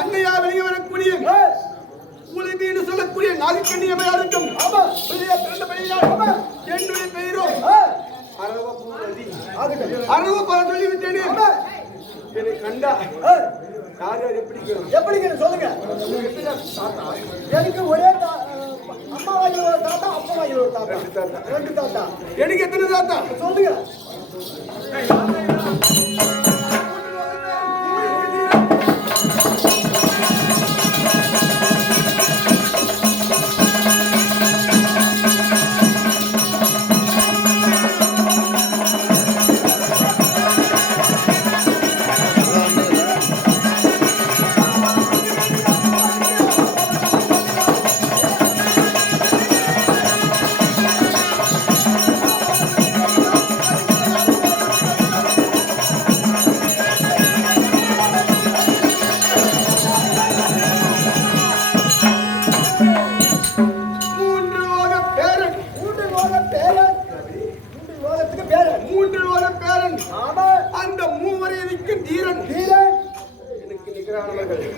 அன்னையா வெளியே வரக்கூடிய உலகீடு சொல்லக்கூடிய நாகக்கண்ணியமையா இருக்கும். என்னுடைய பெயரோ அரவ சொல்லிவிட்டேனே. என்னை கண்டா யார் யார் எப்படி சொல்லுங்க. எனக்கு ஒரே அம்மா வாயில் ஒரு தாத்தா, அப்பா வாயில் ஒரு தாத்தா, ரெண்டு தாத்தா. எனக்கு எத்தனை தாத்தா சொல்லுங்க.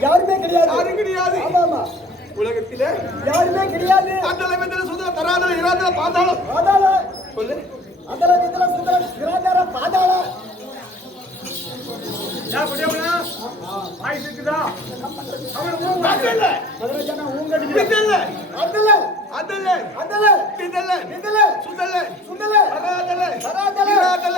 யாருமே கிடையாது. யாரும் கிடையாது. ஆமா உலகத்திலே யாருமே கிடையாது. அந்தல விதல சுந்தர தராதல இராதல பாதாள பாதாள சொல்லு. அந்தல விதல சுந்தர இராதல பாதாள யா புடியவனா ஆய் இருக்குதா அவன் ஊங்க அதல மதரஜனா ஊங்க கிட்டல அதல அதல அதல கிட்டல கிட்டல சுதல சுதல தராதல தராதல இராதல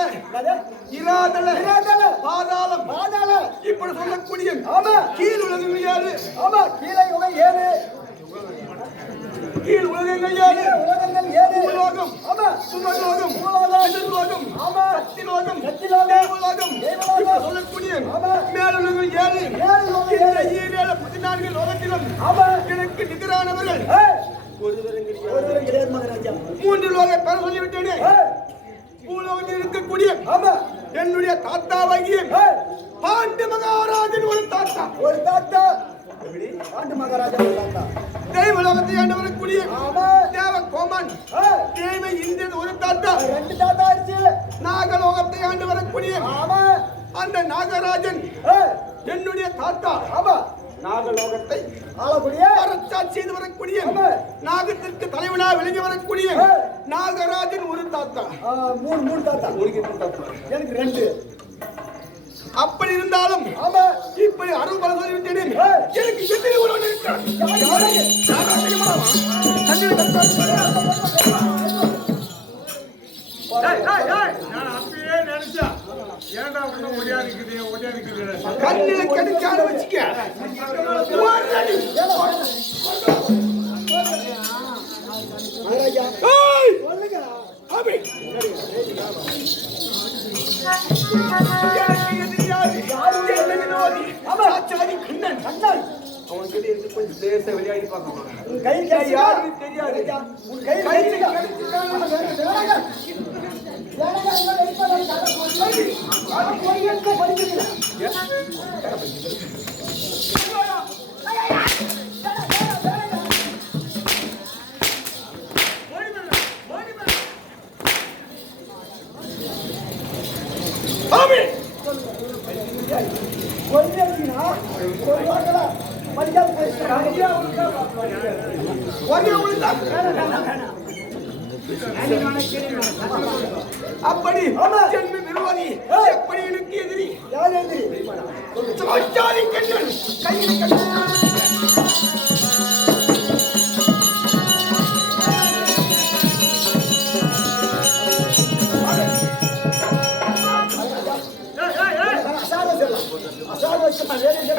இராதல இராதல பாதாளம் பாதாள இப்படி சொல்லக்கூடிய ஆமா கீழ் உலகம் யாரு. ஆமா கீழே உலகம் ஏழு. கீழ் உலகங்கள் ஏழு. உலகங்கள் ஏழு. உலகம் ஆமா சுமலோகம் மூலோகம் எதிர்லோகம் ஆமா சத்திலோகம் சத்திலோகம் உலகம் தேவலோகம் சொல்லக்கூடிய ஆமா மேலுலகம் ஏழு. ஏழு 14 லோகத்திலும் ஆமா எனக்கு நிகரானவர்கள் ஒருவரும் கிடையாது மகாராஜா. 3 லோக பேர் சொல்லிவிட்டேனே. பூலோகத்தில் இருக்கக்கூடிய ஆமா என்னுடைய தாத்தாவாகிய பாண்டு மகாராஜன் ஒரு தாத்தா. ஒரு தாத்தா பாண்டு மகாராஜா ஒரு தாத்தா. தெய்வலோகத்தை ஆண்டவரக்கூடிய தேவ கோமன் தெய்வ இந்தியன் ஒரு தாத்தா. 2 தாத்தா ஆச்சு. நாகலோகத்தை ஆண்டு வரக்கூடிய ஆமா அந்த நாகராஜன் என்னுடைய தாத்தா. ஆமா நாகலோகத்தை ஆளக்கூடிய அரசாட்சி செய்து வரக்கூடிய நாகத்திற்கு தலைவனா விளங்கி வரக்கூடிய நாகராஜன் ஒரு தாத்தா. மூணு தாத்தா. எனக்கு 2. அப்படி இருந்தாலும் ஆமா இப்படி அருள் பல சொல்லிவிட்டேன். எனக்கு எதிரி ஒருவன் இருக்கிறான். நான் அப்பயே நினைச்சா ஏன்டா ஒன்னும் ஒடியாதிக்குது கண்ணில கடிச்சால வச்சுக்க. அவன்கிட்ட இருந்து கொஞ்சம் தேச விளையாடி பார்க்கணும். கை யாருன்னு தெரியாது. அப்படி ஜென்ம விரோதி எப்படி எனக்கு எதிரி யார் எதிரி சோச்சாரி கண்ணன் கையில் கண்ணன்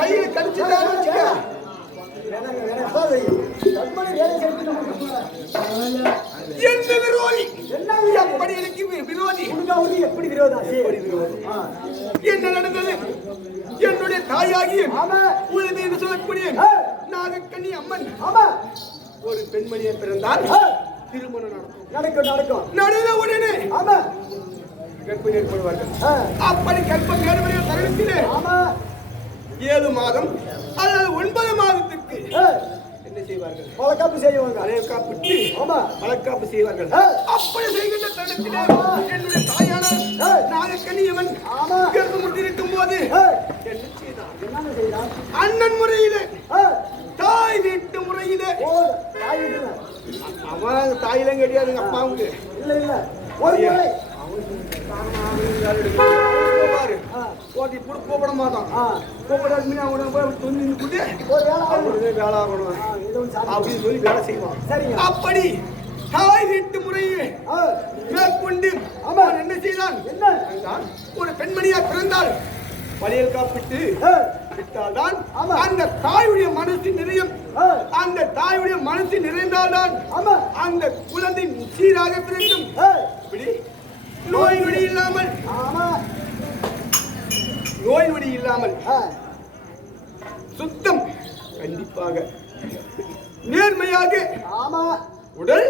கையில் கடிச்சுட்டாரு. என்ன விரோதி எப்படி எனக்கு விரோதி எப்படி என்ன நடந்தது? என்னுடைய தாயாகிய உலகை என்று சொல்லக்கூடிய நாகக்கண்ணி அம்மன் ஒரு பெண்மணியை பிறந்தால் திருமணம் நடக்கும். நடந்த உடனே கர்ப்பம் ஏற்படுவார்கள். அப்படி கர்ப்பம் ஏற்படுகிற தருணத்திலே 7 மாதம் அல்லது 9 மாதத்துக்கு என்ன செய்வார்கள்? வளக்காப்பு செய்வார்கள். அரைக்காப்பிட்டு வளக்காப்பு செய்வார்கள். அப்படி செய்கின்ற தருணத்திலே என்னுடைய தாயான நாகக்கண்ணி அம்மன் கர்ப்பம் முட்டிருக்கும் போது என்ன செய்தார்? அண்ணன் முறையிலே தாய் வீட்டு முறையிலே அவன் தாயிலும் கிடையாதுங்க அப்பாவுக்கு இல்ல ஒரு முறை கூப்பிட மாட்டான் அப்படின்னு சொல்லி வேலை செய்வான் அப்படி தாய் வீட்டு முறையை மேற்கொண்டு அவன் என்ன செய்தான் ஒரு பெண்மணியா பிறந்தால் வளையல் காப்பிட்டு விட்டால்தான் அந்த தாயுடைய மனசு நிறையும் அந்த தாயுடைய மனசு நிறைந்தால்தான் அந்த குழந்தை சீராக பிறக்கும் நோய் நொடி இல்லாமல் சுத்தம் கண்டிப்பாக நேர்மையாக உடல்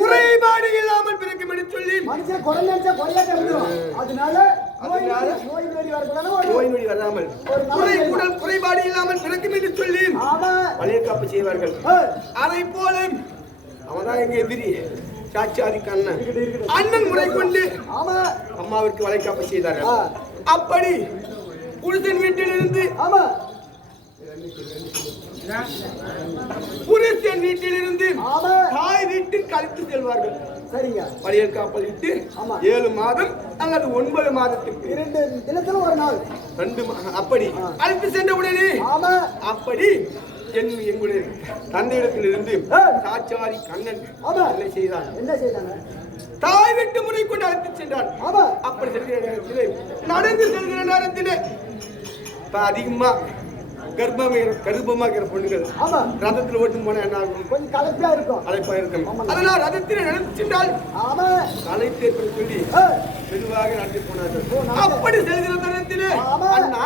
குறைபாடு இல்லாமல் பிறக்கும் என்று சொல்லி மனுஷன் அதனால நோய் நொடி வராமல் உடல் குறைபாடு இல்லாமல் பிறக்கும் என்று சொல்லி வளையல் காப்பு செய்வார்கள். அதை போல அவன்தான் எங்க எதிரி சாட்சாதிக்கு அண்ணன் முறை கொண்டு அம்மாவிற்கு வளைகாப்பு செய்தார்கள். அப்படி புருஷன் வீட்டிலிருந்து தாய் வீட்டுக்கு அழைத்து செல்வார்கள். வளையல் காப்பல் விட்டு 7 மாதம் அல்லது 9 மாதத்துக்கு 2 தினத்துல ஒரு நாள் 2 அப்படி அழைத்து சென்ற உடனே அப்படி எங்களுடைய தந்தையிடத்திலிருந்து சாச்சாரி கண்ணன் என்ன செய்தான் தாய் வீட்டு முறை கொண்டு அழைத்து சென்றான். அப்படி செல்கிற நேரத்திலே நடந்து செல்கிற நேரத்திலே அதிகமா கர்ப்பமா இருக்கிற பொண்ணுகள் ரதத்தில் ஓட்டும் போனா என்ன ஆகும்? கொஞ்சம் களைப்பா இருக்கும். அதனால ரதத்தில் நடந்து சென்றால் களைப்பு ஏற்படும் சொல்லி மெதுவாக நடந்து போனார்கள். அப்படி செல்கிற நேரத்திலே அண்ணா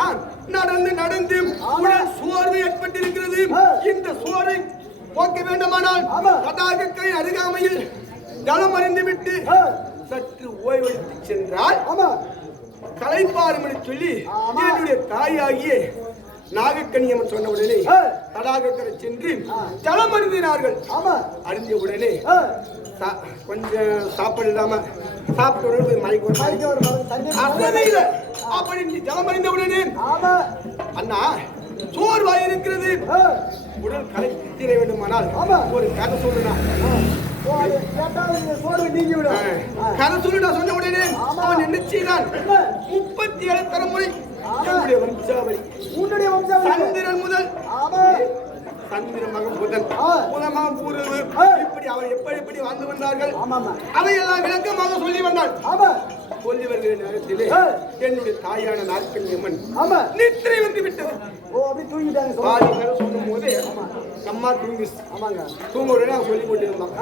நடந்து சோர்வு ஏற்பட்டிருக்கிறது. இந்த சோரை போக்க வேண்டுமானால் தடாகத்தை அருகாமையில் ஜலம் அறிந்து விட்டு சற்று ஓய்வெடுத்து சென்றால் களைப்பாரும் என்று சொல்லி என்னுடைய தாயாகிய நாகக்கணியம்மன் சொன்ன உடனே தடாகக்கரை சென்று ஜலம் அருந்தினார்கள். அறிந்த உடனே கொஞ்சம் சாப்பாடு இல்லாம சாப்பிட்டு அப்படி ஜலம் அறிந்த உடனே அண்ணா சோர்வாய் இருக்கிறது, உடல் களைப்பு தீர வேண்டுமானால் ஒரு கதை சொல்லுனா கதை சொல்லுடா சொன்ன உடனே அவன் என்ன செய்தான் 37 தலைமுறை வம்சாவளி சந்திரன் முதல் சந்திர மகன் புதன் புதமாக பூர்வு இப்படி அவர் எப்படி வாழ்ந்து வந்தார்கள் அதையெல்லாம் விளக்கமாக சொல்லி வந்தாள். சொல்லி வருகிற நேரத்திலே என்னுடைய தாயான நாகக்கண்ணியம்மன் நித்திரை வந்து விட்டது. பாதி நேரம் சொல்லும் போது அம்மா தூங்கி தூங்க உடனே அவன் சொல்லி கொண்டு இருந்தான்.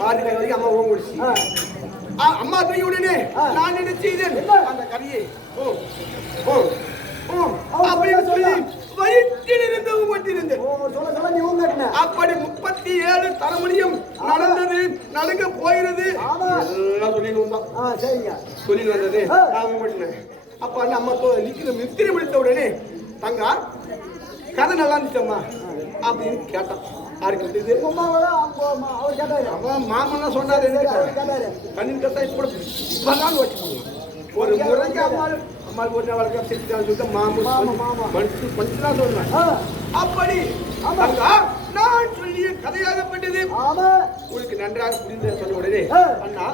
பாதி நேரம் வரைக்கும் அம்மா ஓங்கிடுச்சு. அம்மா தூங்கி உடனே நான் என்ன செய்தேன் அந்த கதையை அப்படின்னு சொல்லி வயிற்றில் இருந்து கொண்டிருந்தேன். அப்படி 37 தலைமுறையும் நடந்தது, நடுங்க போயிருது எல்லாம் சொல்லிட்டு வந்தது. அப்ப அம்மா நித்திரை முடித்த உடனே தங்கா கதை நல்லா இருந்துச்சம்மா அப்படின்னு கேட்டான். மாமன் சொன்னாரு கண்ணின் கத்தா இப்படி வச்சுக்கோங்க. ஒரு முறைக்கு அம்மாள் ஒரு நாள் சொல்லிட்டு மனுஷன் சொல்றேன். அப்படி நான் சொல்லிய கதையாகப்பட்டது உங்களுக்கு நன்றாக புரிந்த சொன்ன உடனே அண்ணா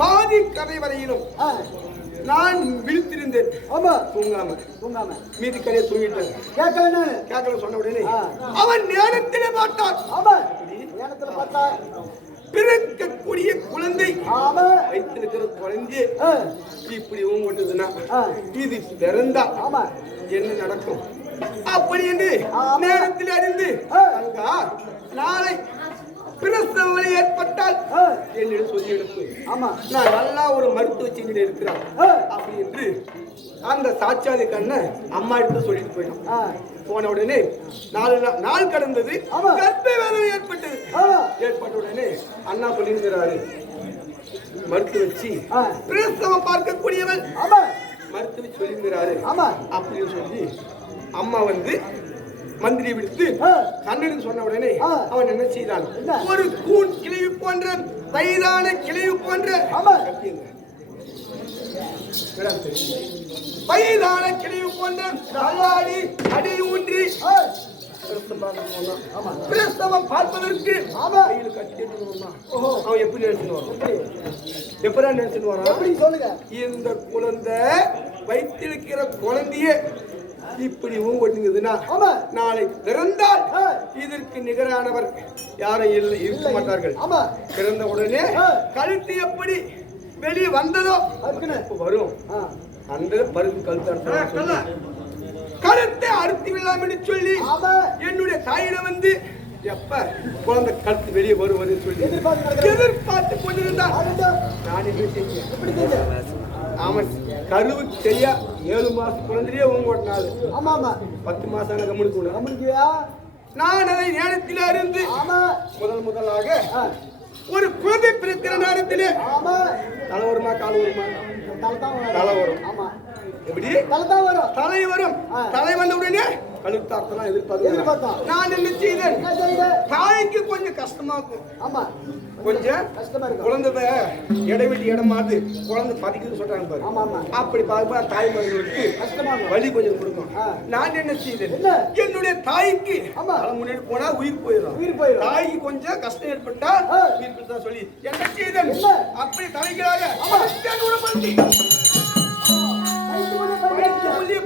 பாதி கதை வரையிலும் நான் விழித்திருந்தேன். தூங்காம மீதி கதையை தூங்கிட்டேன். கேட்கல சொன்ன உடனே அவன் நேரத்திலே பார்த்தான். பிறக்கக்கூடிய குழந்தை வைத்திருக்கிற குழந்தை இப்படி ஊங்கொண்டதுன்னா இது பிறந்தா என்ன நடக்கும் அப்படி என்று நேரத்தில் அறிந்து நாளை பிரசவ ஏற்பட்டால் என்னிடம் சொல்லி எடுப்பேன். நான் நல்லா ஒரு மருத்துவ செஞ்சுட்டு இருக்கிறான் அப்படி என்று அந்த சாட்சாதி கண்ணை அம்மா எடுத்து சொல்லிட்டு போயிடும். போன உடனே 4 நாள் கடந்தது. கர்ப்ப வேதனை ஏற்பட்ட உடனே அண்ணா சொல்லியிருக்கிறாரு மருத்துவ வச்சு பிரசவம் பார்க்கக்கூடியவன் மருத்துவ சொல்லியிருக்கிறாரு அப்படின்னு சொல்லி அம்மா வந்து மந்திரி விடுத்து கண்ணன் சொன்ன உடனே அவன் என்ன செய்தான் ஒரு கூன் கிளைவு போன்ற வயதான கிளைவு போன்ற வயதான கிளைவு போன்ற தள்ளாடி அடி ஊன்றி ஏய், ஆமா பிரசவம் பார்ப்பதற்கு ஆமா. கையில கட்டிட்டு வந்தான். அவன் எப்படி நினைச்சுன்னு வரான்? எப்படா நினைச்சுன்னு வரான்? எப்படி சொல்லுங்க? இந்த குழந்தை வைத்திருக்கிற குழந்தைய இப்படி ஒண்ணுங்குதுன்னா ஆமா. நாளை பிறந்தால் ஏய், இதற்கு நிகரானவர் யாரும் இல்லை இருக்க மாட்டார்கள். ஆமா. பிறந்த உடனே ஏய், கழுத்து எப்படி வெளியே வந்ததோ அதுக்குன்னு. அப்ப வரும் ஆ, அந்த பருத்தி கழுத்து கழுத்தை அறுத்தி விடலாம் என்று சொல்லி ஆமா. என்னுடைய தாயிட வந்து எப்ப குழந்தை கழுத்து வெளியே வருவது சொல்லி எதிர்பார்த்து கிடக்குற. எதிர்பார்த்து கொண்டிருந்தான். அதுக்கு நான் என்ன செஞ்சேன்? எப்படி செஞ்ச? அவன் கருவுக்கு சரியா 7 மாசம் குழந்தையே ஓட்டினாரு. ஆமா ஆமா. 10 மாசம் கம்முனுக்கு விட. கவனிக்கியா? நான் அதை நேரத்தில் அறிந்து ஆமா. முதலாக ஆ, ஒரு குழந்தை பிறக்கிற நேரத்திலே ஆமா. தலை வருமா கால் வருமா? தலைதான் வரும். தலை வரும். ஆமா. எப்படி? தலைதான் வரும். தலை வரும். ஆ. தலை வந்த உடனே கழுத்தார்த்தலாம் எதிர்பார்த்தோம். எதிர்பார்த்தேன். நான் என்ன செய்தேன்? என்ன செய்யுங்க? தாய்க்கு கொஞ்சம் கஷ்டமா இருக்கும். ஆமா. கொஞ்சம் கஷ்டமா இருக்கும். குழந்தை இடைவெளி இடம் மாறுது, குழந்தை பதிக்குதுன்னு சொல்றாங்க பாரு. ஆமா ஆமா. அப்படி பார்ப்பா தாய்மார்களுக்கு கஷ்டமா இருக்கும். வலி கொஞ்சம் கொடுக்கும். ஆ. நான் என்ன செய்தேன்? என்ன? என்னுடைய தாய்க்கு ஆமா. தலை முன்னாடி போனா உயிர் போயிடும். உயிர் போயிடும். தாய்க்கு கொஞ்சம் கஷ்டம் ஏற்பட்டா ஆ. உயிர் போயிடும் சொல்லி என்ன செய்தேன்? என்ன? அப்படி தலைகளாக ஆமா. குணப்படுத்தி கைக்கு கொஞ்சம் பையன்.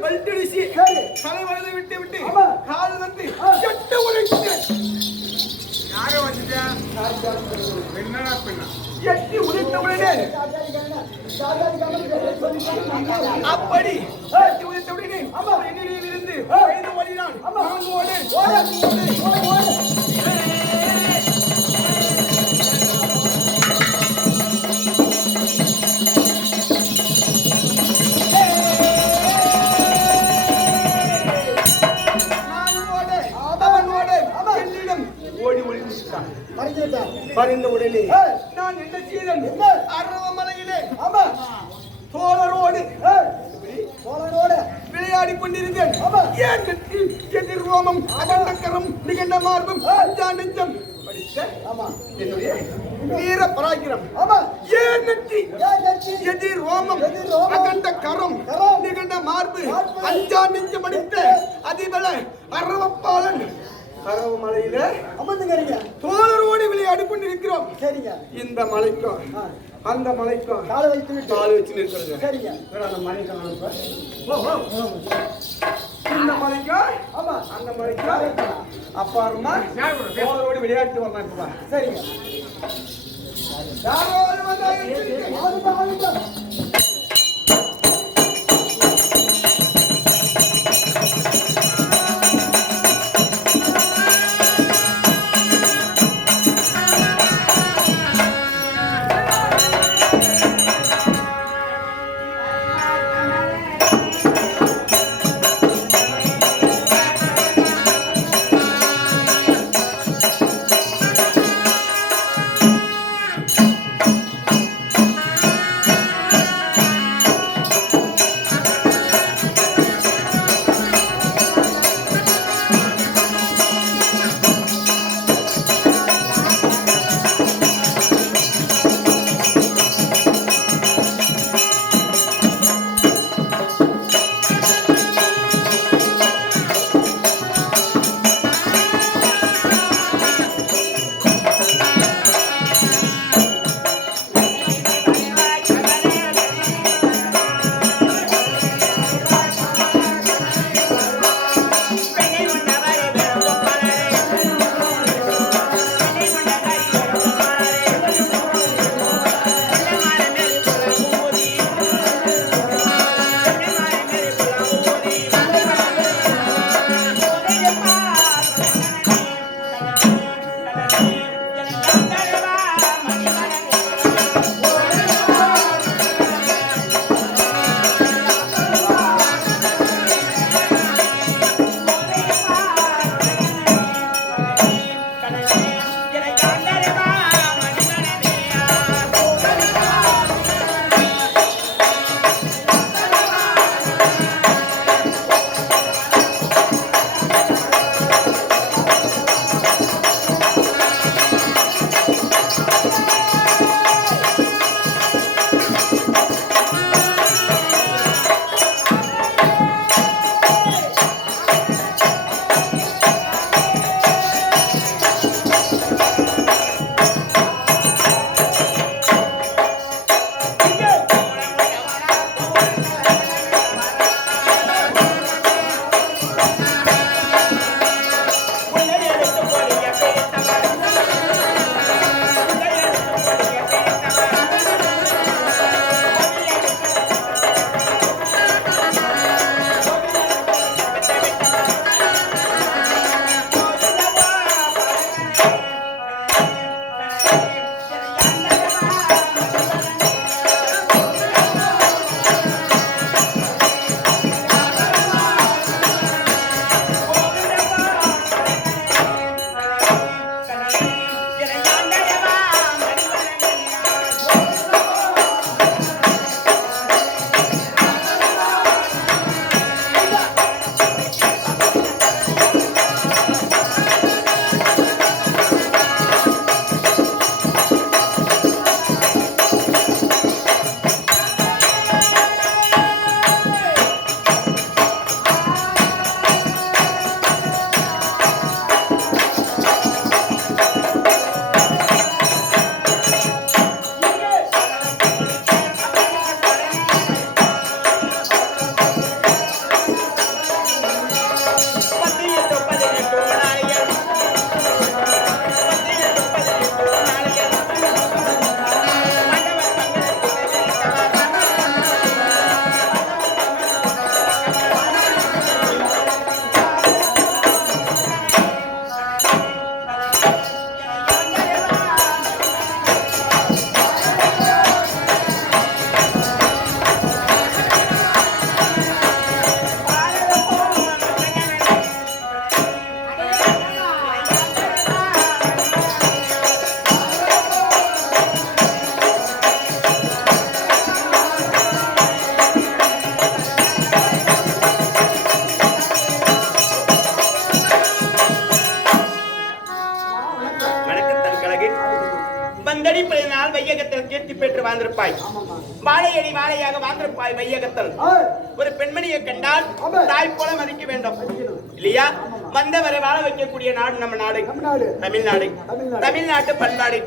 பெல்ட் அடிச்சு சரி. தலை வலது விட்டு விட்டு ஆமா. கால் வந்து ஆ. சட்டை உடைச்சிட்டேன். யாரை வந்துட்டேன்? பெண்ணா பெண்ணா? எட்டி உடைத்த உடனே சாதாரண அப்படி எட்டி உடைத்த உடனே அவன் என்னிடையில் இருந்து வயது ஓடினான். நான் ஓடு. நான் ஓடு. அவன் ஓடு. என்னிடம் ஓடி ஒளிந்துட்டான். பறிந்த உடனே ஏய். நான் என்ன செய்தேன்? என்ன? அரவமலையிலே ஆமா. தோழரோடு சோழனோட விளையாடி கொண்டிருந்தேன். ஆமா. ஏன் எதிர் ரோமம் அகண்டக்கரம் நிகண்ட மார்பும் அஞ்சா நெஞ்சம் படித்த ஆமா. என்னுடைய வீர பராக்கிரம். ஆமா. ஏன் நெற்றி ஏன் நெற்றி? எதிர் ரோமம் எதிர் ரோமம், அகண்ட கரம் கரம், நிகண்ட மார்பு மார்பு, அஞ்சா நெஞ்சம் படித்த அதிபல அரவப்பாளன் அரவமலையில அமர்ந்துங்க. தோழரோடு விளையாடி கொண்டிருக்கிறோம். சரிங்க. இந்த மலைக்கும் ஆ. அந்த மலைக்கும் காலை வைத்து விட்டு. கால் வச்சு நிற்கிறது. சரிங்க. அந்த மலைக்கு இந்த மலைக்கா ஆமா. அந்த மலைக்கா அப்பாருமா தோழரோடு விளையாட்டு வரலாம் இப்ப சரிங்க. யாரோ ஒரு வந்தாங்க. ஆளுங்க, ஆளுங்க. வாழ்ந்திருப்பாய். ஆமாம்மா. வாழையடி வாழையாக வாழ்ந்திருப்பாய் வையகத்தில். ஒரு பெண்மணியை கண்டால் தாய் போல மதிக்க வேண்டும் இல்லையா? வந்தவரை வாழ வைக்கக்கூடிய நாடு நம்ம நாடு தமிழ்நாடு. தமிழ்நாட்டு பண்பாடு.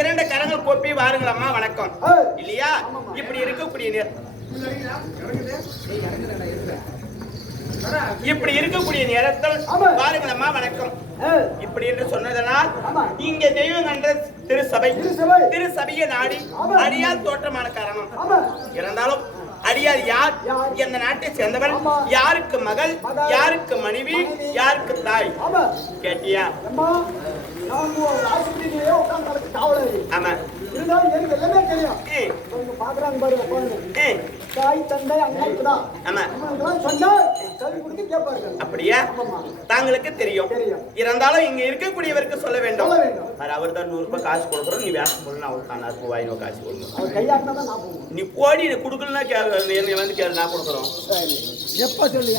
இரண்டு கரங்கள் கோப்பி வாருங்களம்மா வணக்கம் இல்லையா? இப்படி இருக்கக்கூடிய நேரத்தில் பாருங்களம்மா வணக்கம் இப்படி என்று சொன்னதனால் இங்கே தெய்வம் என்ற திருசபையை நாடி அடியார் தோற்றமான காரணம். இருந்தாலும் அடியார் யார்? எந்த நாட்டை சேர்ந்தவள்? யாருக்கு மகள்? யாருக்கு மனைவி? யாருக்கு தாய்? கேட்டியா? ஆமா அப்படியா? தாங்களுக்கு தெரியும். இருந்தாலும் இங்க இருக்கக்கூடியவருக்கு சொல்ல வேண்டும். அவர் தான் 100 ரூபாய் காசு கொடுக்குறோம். நீ வேஷம் போடணும். அவருக்கு 1000 ரூபாய் காசு கொடுக்கணும். நீ போடி கொடுக்கலன்னா என்னை வந்து கேள்வி நான் கொடுக்குறோம். எப்ப சொல்லி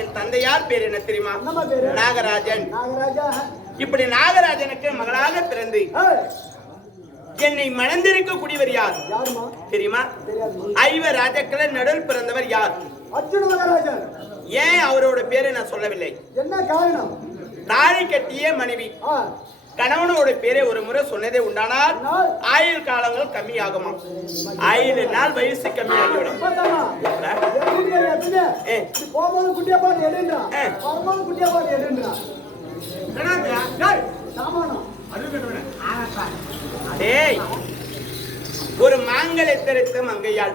என் தந்தையார் பேர் என்ன தெரியுமா? நாகராஜன். இப்படி நாகராஜனுக்கு மகளாக பிறந்து என்னை மணந்திருக்க கூடியவர் யார் தெரியுமா? 5 ராஜாக்கள நடுவில் பிறந்தவர் யார்? ஏன் அவரோட பேரை நான் சொல்லவில்லை? என்ன காரணம்? தாலி கட்டிய மனைவி கணவனோட பேரை ஒரு முறை சொன்னதே உண்டானால் ஆயுள் காலங்கள் கம்மியாகுமா? 5 நாள் வயசு கம்மியாகிவிடும். ஒரு மாங்கலை தெரித்த மங்கையாள்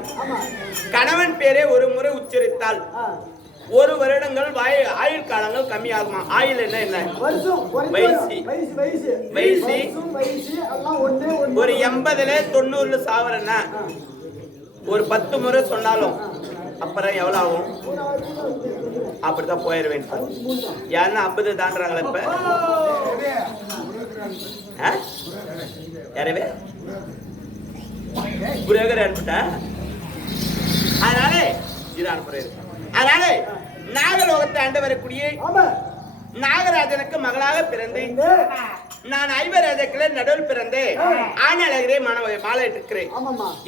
கணவன் பேரை ஒரு முறை உச்சரித்தால் 1 வருடங்கள் ஆயுள் காலங்கள் கம்மியாகுமா? ஆயுள் என்ன வயசு ஒரு 80ல 90ல சாவரன்னா ஒரு 10 முறை சொன்னாலும் அப்புறம் எவ்வளவு ஆகும்? அப்படித்தான் போயிருவேன். யாருன்னா 50 தாண்டுறாங்களா இப்ப? யாரவே புரோகர் அனுப்பிட்டா? அதனால நாகலோகத்தை ஆண்டு வரக்கூடிய நாகராஜனுக்கு மகளாக பிறந்து நான் 5 ராஜாக்கள நடுவில் பிறந்து ஆணழகரே மாலை இருக்கிறேன்.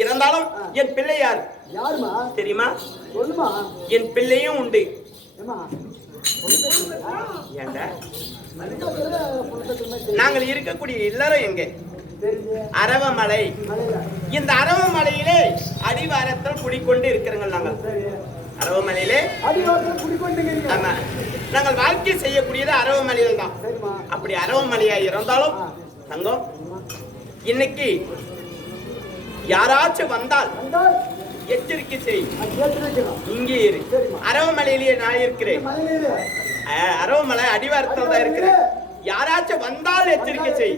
இருந்தாலும் என் பிள்ளை யார் தெரியுமா? என் பிள்ளையும் உண்டு. நாங்கள் இருக்கக்கூடிய எல்லாரும் எங்க? அரவமலை. இந்த அரவமலையிலே அடிவாரத்தில் குடிக்கொண்டு இருக்கிறோங்கள். நாங்கள் அரவமலையிலே ஆமா நாங்கள் வாழ்க்கை செய்யக்கூடியது அரவமலையில் தான். அப்படி அரவமலையா இருந்தாலும் தங்கம் இன்னைக்கு யாராச்சும் வந்தால் எச்சரிக்கை செய். இங்கே இரு. அரவமலையிலேயே நான் இருக்கிறேன். அரவமலை அடிவாரத்தில் தான் இருக்கிறேன். யாராச்சும் வந்தால் எச்சரிக்கை செய்.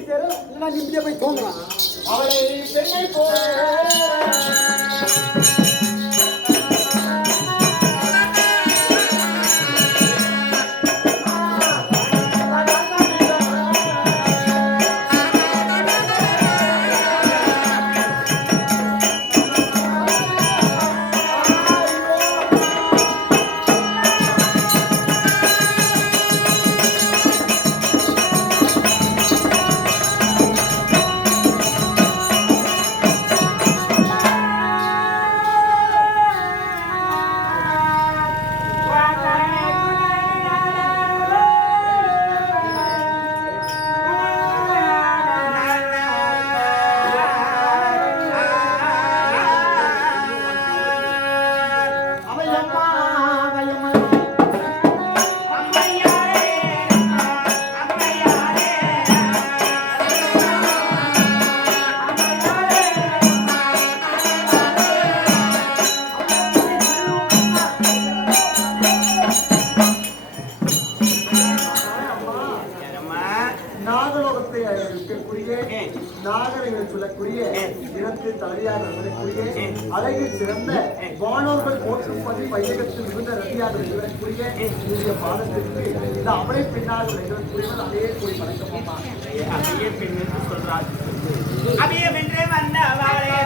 இனத்தின் தலையாக விளங்கக்கூடிய அழகில் சிறந்த வானோர்கள் போற்றும் பதி வையகத்தில் மிகுந்த ரதியாக விளங்கக்கூடிய இந்த பாதத்திற்கு இந்த அவளை பின்னாக விளங்கக்கூடியவர் அதே கூறி வணக்கமாமா. அவையே பெண் என்று சொல்றாள். அவையம் என்று வந்த அவளே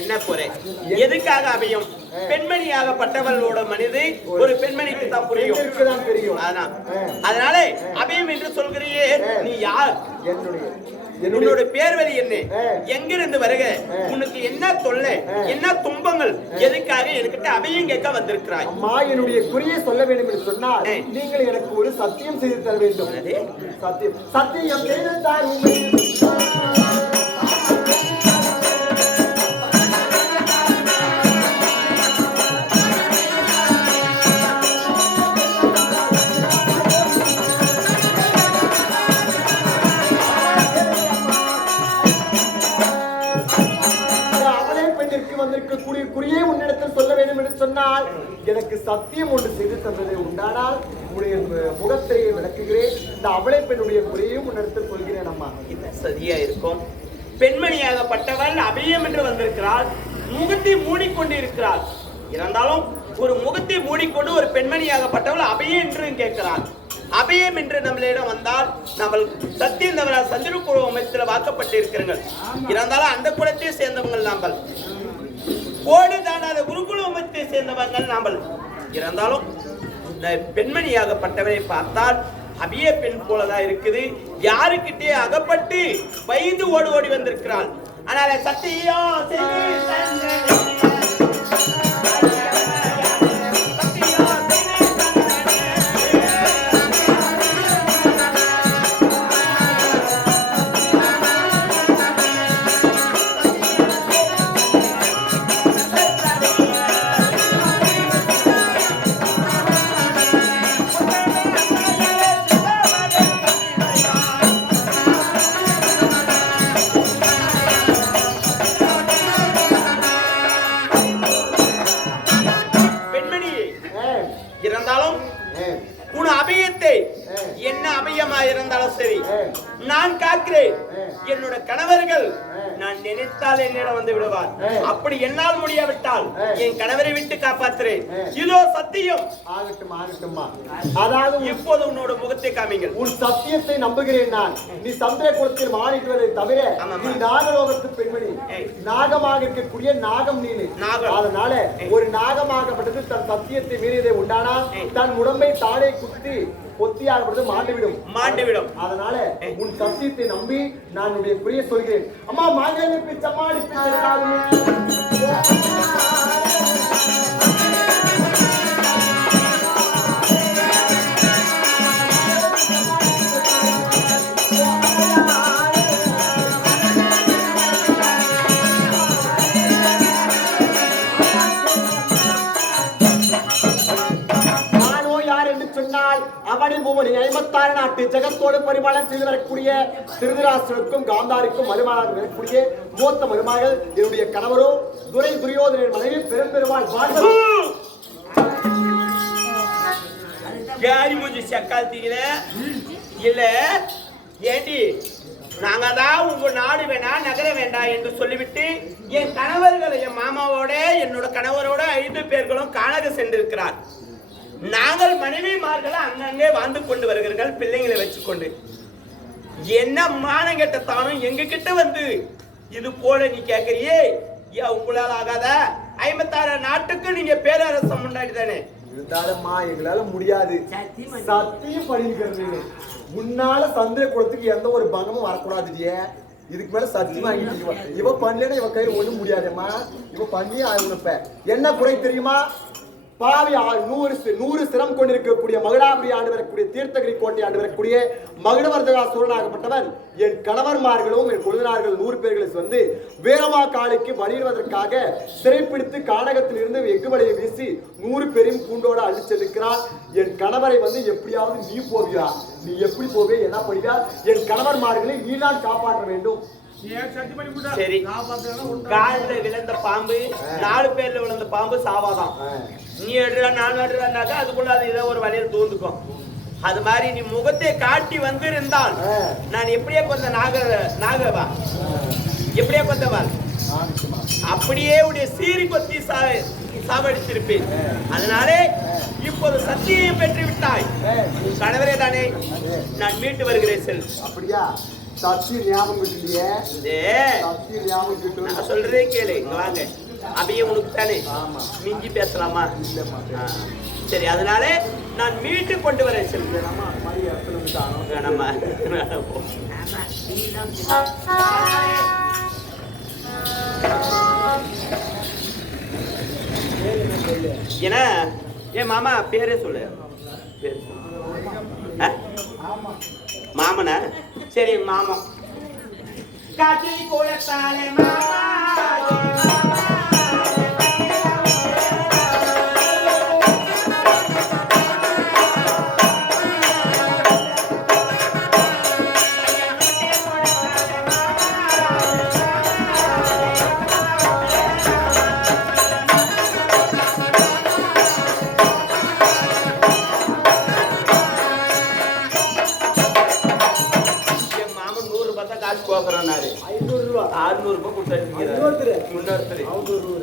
என்ன குறை? எதுக்காக அபயம்? பெண்மணியாகப்பட்டவளோட மனிது ஒரு பெண்மணிக்கு தான் புரியும். அதனால அபயம் என்று சொல்கிறியே, நீ யார்? உன்னோட பேர் வழி என்ன? எங்கிருந்து வருக? உனக்கு என்ன தொல்லை, என்ன துன்பங்கள்? எதுக்காக என்கிட்ட அபயம் கேட்க வந்திருக்கிறாய்? அம்மா, என்னுடைய குறியை சொல்ல வேண்டும் என்று சொன்னால் நீங்கள் எனக்கு ஒரு சத்தியம் செய்து தர வேண்டும். சத்தியம் சத்தியம் செய்து தர குறியே உன்னிடத்தில் சொல்ல வேண்டும் என்று சொன்னால் எனக்கு சத்தியம் ஒன்று செய்து தந்ததை உண்டானால் உன்னுடைய முகத்திரையை விளக்குகிறேன். இந்த அவளை பெண்ணுடைய குறியையும் உன்னிடத்தில் சொல்கிறேன். அம்மா, இது சரியா இருக்கும். பெண்மணியாகப்பட்டவள் அபயம் என்று வந்திருக்கிறாள், முகத்தை மூடிக்கொண்டு இருக்கிறாள். இருந்தாலும் ஒரு முகத்தை மூடிக்கொண்டு ஒரு பெண்மணியாகப்பட்டவள் அபயம் என்று கேட்கிறாள். அபயம் என்று நம்மளிடம் வந்தால் நம்ம சத்தியம் தவறால் சந்திர குலத்தில் வாக்கப்பட்டு இருக்கிறார்கள். இருந்தாலும் அந்த குலத்தை சேர்ந்தவங்க நாங்கள், கோடு தானாத குருகுலத்தை சேர்ந்தவர்கள் நாமல். இருந்தாலும் பெண்மணியாகப்பட்டவரை பார்த்தால் அபிய பெண் போலதான் இருக்குது. யாருக்கிட்டே அகப்பட்டு பயந்து ஓடி வந்திருக்கிறாள். ஆனால் சத்தியம் என்ன அபயமா இருந்தாலும் சரி நான் காக்கிறேன். என்னோட கணவர்கள் நான் நினைத்தால் என்னிடம் வந்து விடுவார். அப்படி என்னால் முடியாவிட்டால் என் கணவரை விட்டு காப்பாற்றுறேன். இதோ சத்தியம். ஆகட்டும் ஆகட்டும்மா. அதாவது இப்போது உன்னோட முகத்தை காமிங்கள். உன் சத்தியத்தை நம்புகிறேன் நான். நீ சந்திர குலத்தில் மாறிட்டுவதை தவிர நீ நாகலோகத்து பெண்மணி, நாகமாக இருக்கக்கூடிய நாகம் நீனு. அதனால ஒரு நாகமாகப்பட்டது தன் சத்தியத்தை மீறியதை உண்டானால் தன் உடம்பை தாடை குத்தி பொத்தியாகப்பட்டது மாண்டுவிடும். அதனால உன் சத்தியத்தை நம்பி நான் உடைய குறிய சொல்கிறேன். அம்மா, மாங்கல்ய பிச்சம்மா ஐம்பத்தாறு நாட்டு ஜெகத்தோடு பரிமாணம் செய்து வரக்கூடிய திருதராஷ்டிரருக்கும் காந்தாருக்கும் மருமகனாக வரக்கூடிய மூத்த மருமகள் என்னுடைய கணவரோ துரியோதனன் மனைவி பெரும்பெருமாள் இல்ல ஏண்டி நாங்க தான் உங்க நாடு வேணா நகர வேண்டாம் என்று சொல்லிவிட்டு என் கணவர்கள் என் மாமாவோட என்னோட கணவரோட 5 பேர்களும் காணக சென்றிருக்கிறார். நாங்கள் மனைவிமார்கள் அங்கங்கே வாழ்ந்து கொண்டு வருகிறீர்கள் பிள்ளைங்களை வச்சுக்கொண்டு. என்ன மானம் கெட்ட தானும் எங்க கிட்ட வந்து இது போல நீ கேட்கறியே, உங்களால் ஆகாத? 56 நாட்டுக்கு நீங்க பேரரசம் முன்னாடி தானே. இருந்தாலும்மா எங்களால முடியாது. சத்தியம் பண்ணிருக்கிறது. முன்னால சந்திர குலத்துக்கு எந்த ஒரு பங்கமும் வரக்கூடாதுடியே. இதுக்கு மேல சத்தியமா இவ பண்ணலன்னா இவ கையில ஒண்ணும் முடியாதும்மா. இவ பண்ணி ஆகணும். என்ன குறை தெரியுமா? பாவி 100 சிரம் கொண்டிருக்கக்கூடிய மகிழாபுரி ஆண்டு வரக்கூடிய தீர்த்தகிரி கோட்டை ஆண்டு வரக்கூடிய மகிழவர்தகா சூரனாகப்பட்டவன் என் கணவன்மார்களும் என் கொழுந்தனார்கள் 100 பேர்களை வந்து வீரமா காளிக்கு பலியிடுவதற்காக சிறைப்பிடித்து கானகத்தில் இருந்து எக்குமலையை வீசி 100 பேரையும் பூண்டோடு அழிச்சிருக்கிறான். என் கணவரை வந்து எப்படியாவது நீ போவியா? நீ எப்படி போவே? என்ன பண்ணுவியா? என் கணவன்மார்களை நீ தான் காப்பாற்ற வேண்டும். சரி, காலில் விழுந்த பாம்பு 4 பேர்ல விழுந்த பாம்பு சாவாதான். நீ எடுறா நான் எடுறான்னாக்கா அதுக்குள்ள அது ஏதோ ஒரு வழியில் தூந்துக்கும். அது மாதிரி நீ முகத்தை காட்டி வந்திருந்தால் நான் எப்படியே கொஞ்ச நாகவா எப்படியே கொஞ்சவாள் அப்படியே உடைய சீறி கொத்தி சாவடித்திருப்பேன். அதனாலே இப்போது சத்தியம் பெற்று விட்டாய். கணவரே தானே, நான் மீட்டு வருகிறேன் செல். அப்படியா? சத்தியம் ஞாபகம் இல்லையே. சத்தியம் ஞாபகம் நான் சொல்றதே கேளு. இங்க வாங்க. அப்படியே உனக்கு தானே மிஞ்சி பேசலாமா? சரி, அதனால நான் மீட்டு கொண்டு வரேன் செல். ஏன்னா ஏன் மாமா பேரே சொல்லு. மாமனா? சரி, மாமா. காட்சி கோலத்தாலே மாமா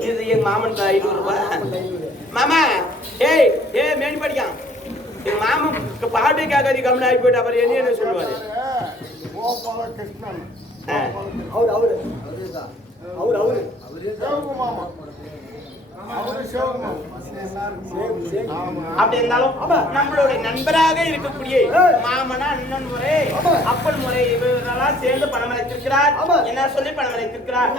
இது என் மாமன் 500 ரூபாய். மாமா ஏய் மேனி படிக்கான். என் மாமன் பாட்டு கேட்காது கம்மி ஆகி போயிட்டு அப்புறம் என்ன சொல்லுவாரு? அப்படி இருந்தாலும் நம்மளுடைய நண்பராக இருக்கக்கூடிய மாமனா அண்ணன் முறை அப்பன் முறை இவரெல்லாம் சேர்ந்து பணம் அளித்திருக்கிறார். என்ன சொல்லி பணம் அளித்திருக்கிறார்?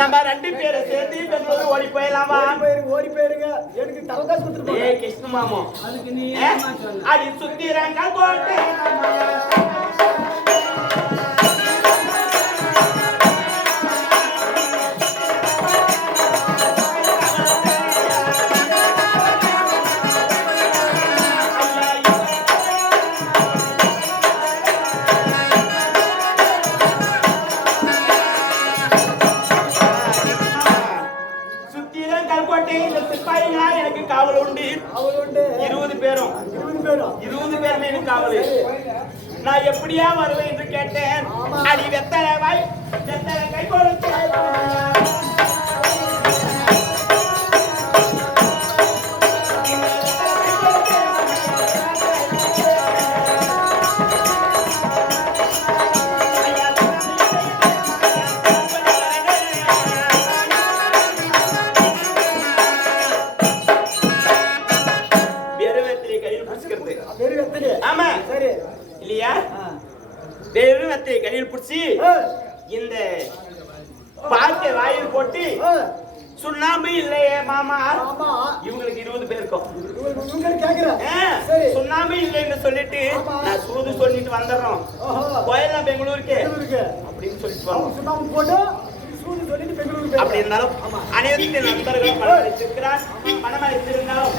நம்ம 2 பேரை சேர்த்து பெங்களூர் ஓடி போயிடலாமா? ஓடி போயிருங்க. எனக்கு தவகாசு கொடுத்துருப்போம். கிருஷ்ண மாமா அதுக்கு நீ அது சுத்திரங்க கோட்டை எனக்கு காவல் உண்டு. 20 பேரும் 20 பேருமே எனக்கு காவல். நான் எப்படியா வருவேன் என்று கேட்டேன். அடி வெத்தலை கை கொடுத்து கையில் பிடிச்சி இந்த பாக்கை வாயில் போட்டு சுண்ணாம்பு இல்லையே மாமா இவங்களுக்கு 20 பேருக்கும் சுண்ணாம்பு இல்லைன்னு சொல்லிட்டு நான் சூது சொல்லிட்டு வந்துடுறோம். போயிடலாம் பெங்களூருக்கு அப்படின்னு சொல்லிட்டு அப்படி இருந்தாலும் அனைத்து நண்பர்களும் பணம் அளித்திருக்கிறார். பணம் அளித்திருந்தாலும்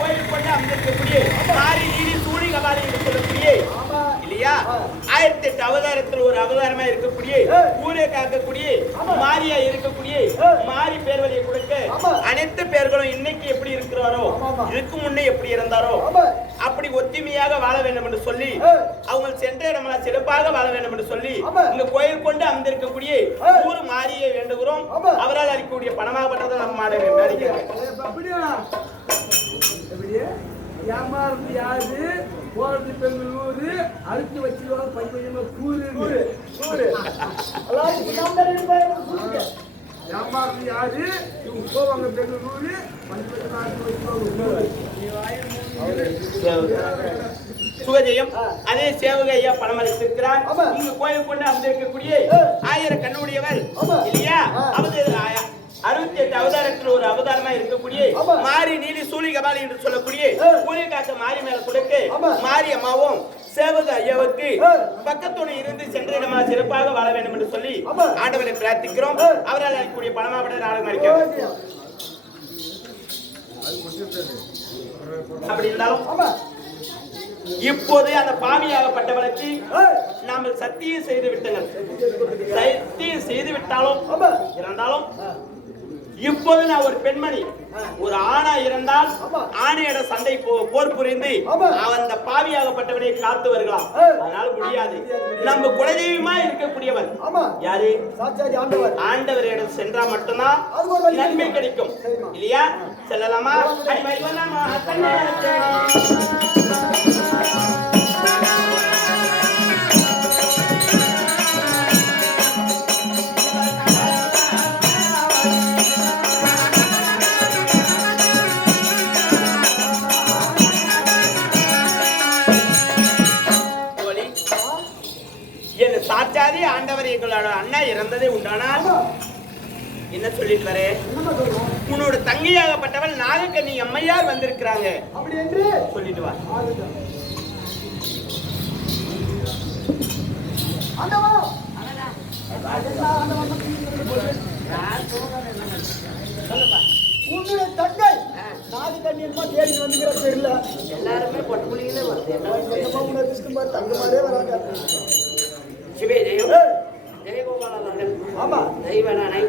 கோயில் கொண்டு அமைந்திருக்கக்கூடிய மாறி நீடி சூடி கபாலி என்று சொல்லக்கூடிய இல்லையா 1008 அவதாரத்தில் ஒரு அவதாரமா இருக்கக்கூடிய ஊரே காக்கக்கூடிய மாரியா இருக்கக்கூடிய மாறி பேர் வழியை கொடுக்க அனைத்து பேர்களும் இன்னைக்கு எப்படி இருக்கிறாரோ இதுக்கு முன்னே எப்படி இருந்தாரோ அப்படி ஒத்துமையாக வாழ வேண்டும் என்று சொல்லி அவங்க சென்ற இடமெல்லாம் சிறப்பாக வாழ வேண்டும் என்று சொல்லி இந்த கோயில் கொண்டு அமைந்திருக்கக்கூடிய ஊர் மாரியை வேண்டுகிறோம். அவரால் அளிக்கக்கூடிய பணமாகப்பட்டதை நம்ம மாட வேண்டும். ஏமாறது யாரு போறது பெங்களூரு அழுத்தி வச்சிருவாங்க பஞ்சமா கூறு ஏமாறது யாரு இவங்க போவாங்க பெங்களூரு பஞ்சமா அழுத்தி வச்சிருவாங்க சுகஜயம் அதே சேவக ஐயா பணம் அளித்திருக்கிறார். இங்கு கோயில் கொண்டு அமர்ந்திருக்கக்கூடிய 1000 கண்ணுடையவர் இல்லையா? அவரு 68 அவதாரத்தில் ஒரு அவதாரமா இருக்கக்கூடிய மாரி நீலி சூழி கபாலி என்று சொல்லக்கூடிய கூலி காத்த மாரி மேல கொடுக்க மாரி அம்மாவும் சேவக ஐயாவுக்கு பக்கத்துணை இருந்து சென்றிடமா சிறப்பாக வாழ வேண்டும் என்று சொல்லி ஆண்டவரை பிரார்த்திக்கிறோம். அவரால் அளிக்கக்கூடிய பணமாவிட நாடகம் அளிக்க அப்படி இருந்தாலும் இப்போது அந்த பாவியாகப்பட்டவளுக்கு நாம் சத்தியம் செய்து விட்டனர். சத்தியம் செய்து விட்டாலும் இருந்தாலும் இப்போது நான் ஒரு பெண்மணி ஒரு ஆணா இருந்தால் ஆணையிட சண்டை போர் புரிந்து அந்த பாவியாகப்பட்டவனை காத்து வருகலாம். அதனால முடியாது. நம்ம குலதெய்வமா இருக்கக்கூடியவர் யாரு? ஆண்டவரிடம் சென்றா மட்டும்தான் நன்மை கிடைக்கும் இல்லையா? செல்லலாமா? சாட்சாதி ஆண்டவர் எங்களோட அண்ணா இறந்ததே உண்டானால் என்ன சொல்லிட்டு வரே? உன்னோட தங்கையாகப்பட்டவள் நாகக்கண்ணி அம்மையார் வந்திருக்கிறாங்க அப்படி என்று சொல்லிட்டு வா. உன்னுடைய தங்கை நாகக்கண்ணி என்ன தேடி வந்துக்கிற தெரியல. எல்லாருமே பொட்டு புள்ளிகளே வருது. தங்கமாரே வராங்க. ஜெயகோபாலன் ஆமா தெய்வனானை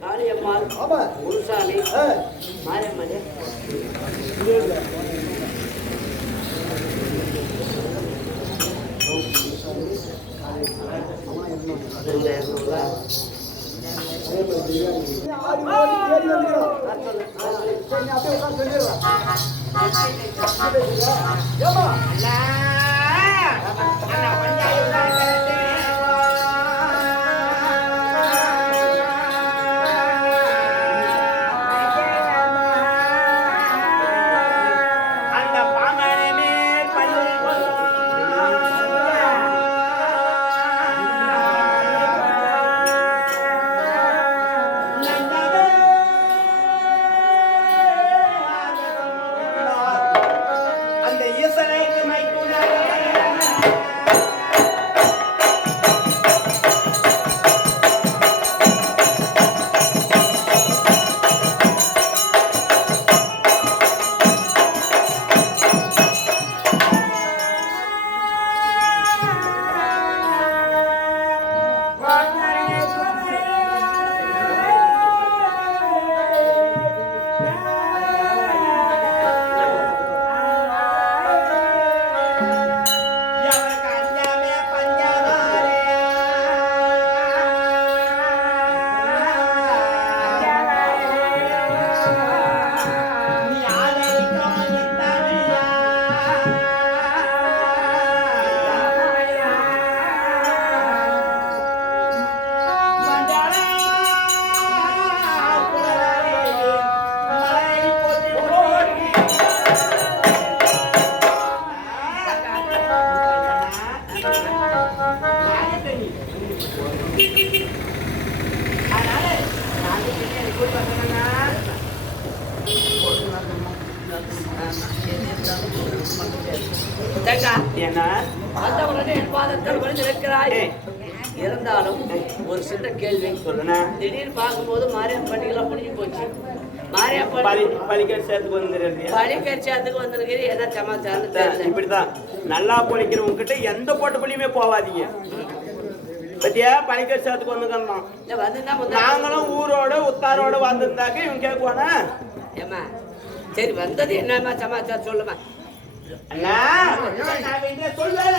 காளியம்மாள் ஆமா குருசாமி மாரியம்மன் இருந்தாலும் ஒரு சின்ன கேள்வி சொல்லுங்க. திடீர்னு பார்க்கும்போது மாரியம் பண்டிகைலாம் முடிஞ்சு போச்சு. மாரியம் பழிக்கரிசத்துக்கு வந்துருக்கீங்க. என்ன சமாச்சாரம்? இப்படிதான் நல்லா பொழிக்கிறவங்க கிட்ட எந்த போட்டு பள்ளியுமே போவாதீங்க. பத்தியா பழிக்கரிசத்துக்கு வந்துக்கலாம். நாங்களும் ஊரோட உத்தாரோட வந்திருந்தாக்க இவங்க கேட்குவானா? ஏமா சரி வந்தது என்னமா சமாச்சாரம் சொல்லுமா? அண்ணா சொல்லுவேன்.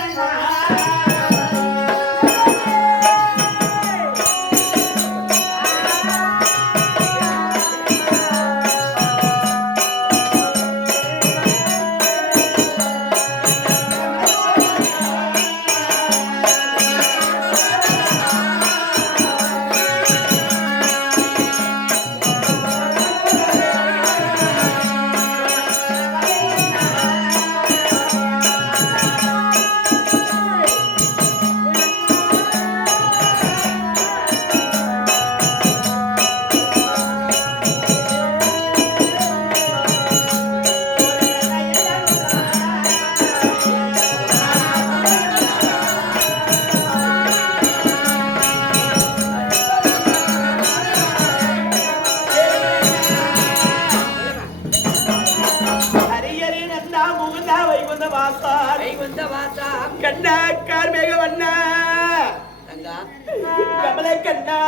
வந்த வாசா கண்ணா கார்மேக வண்ணா தங்கா கமலை கண்ணா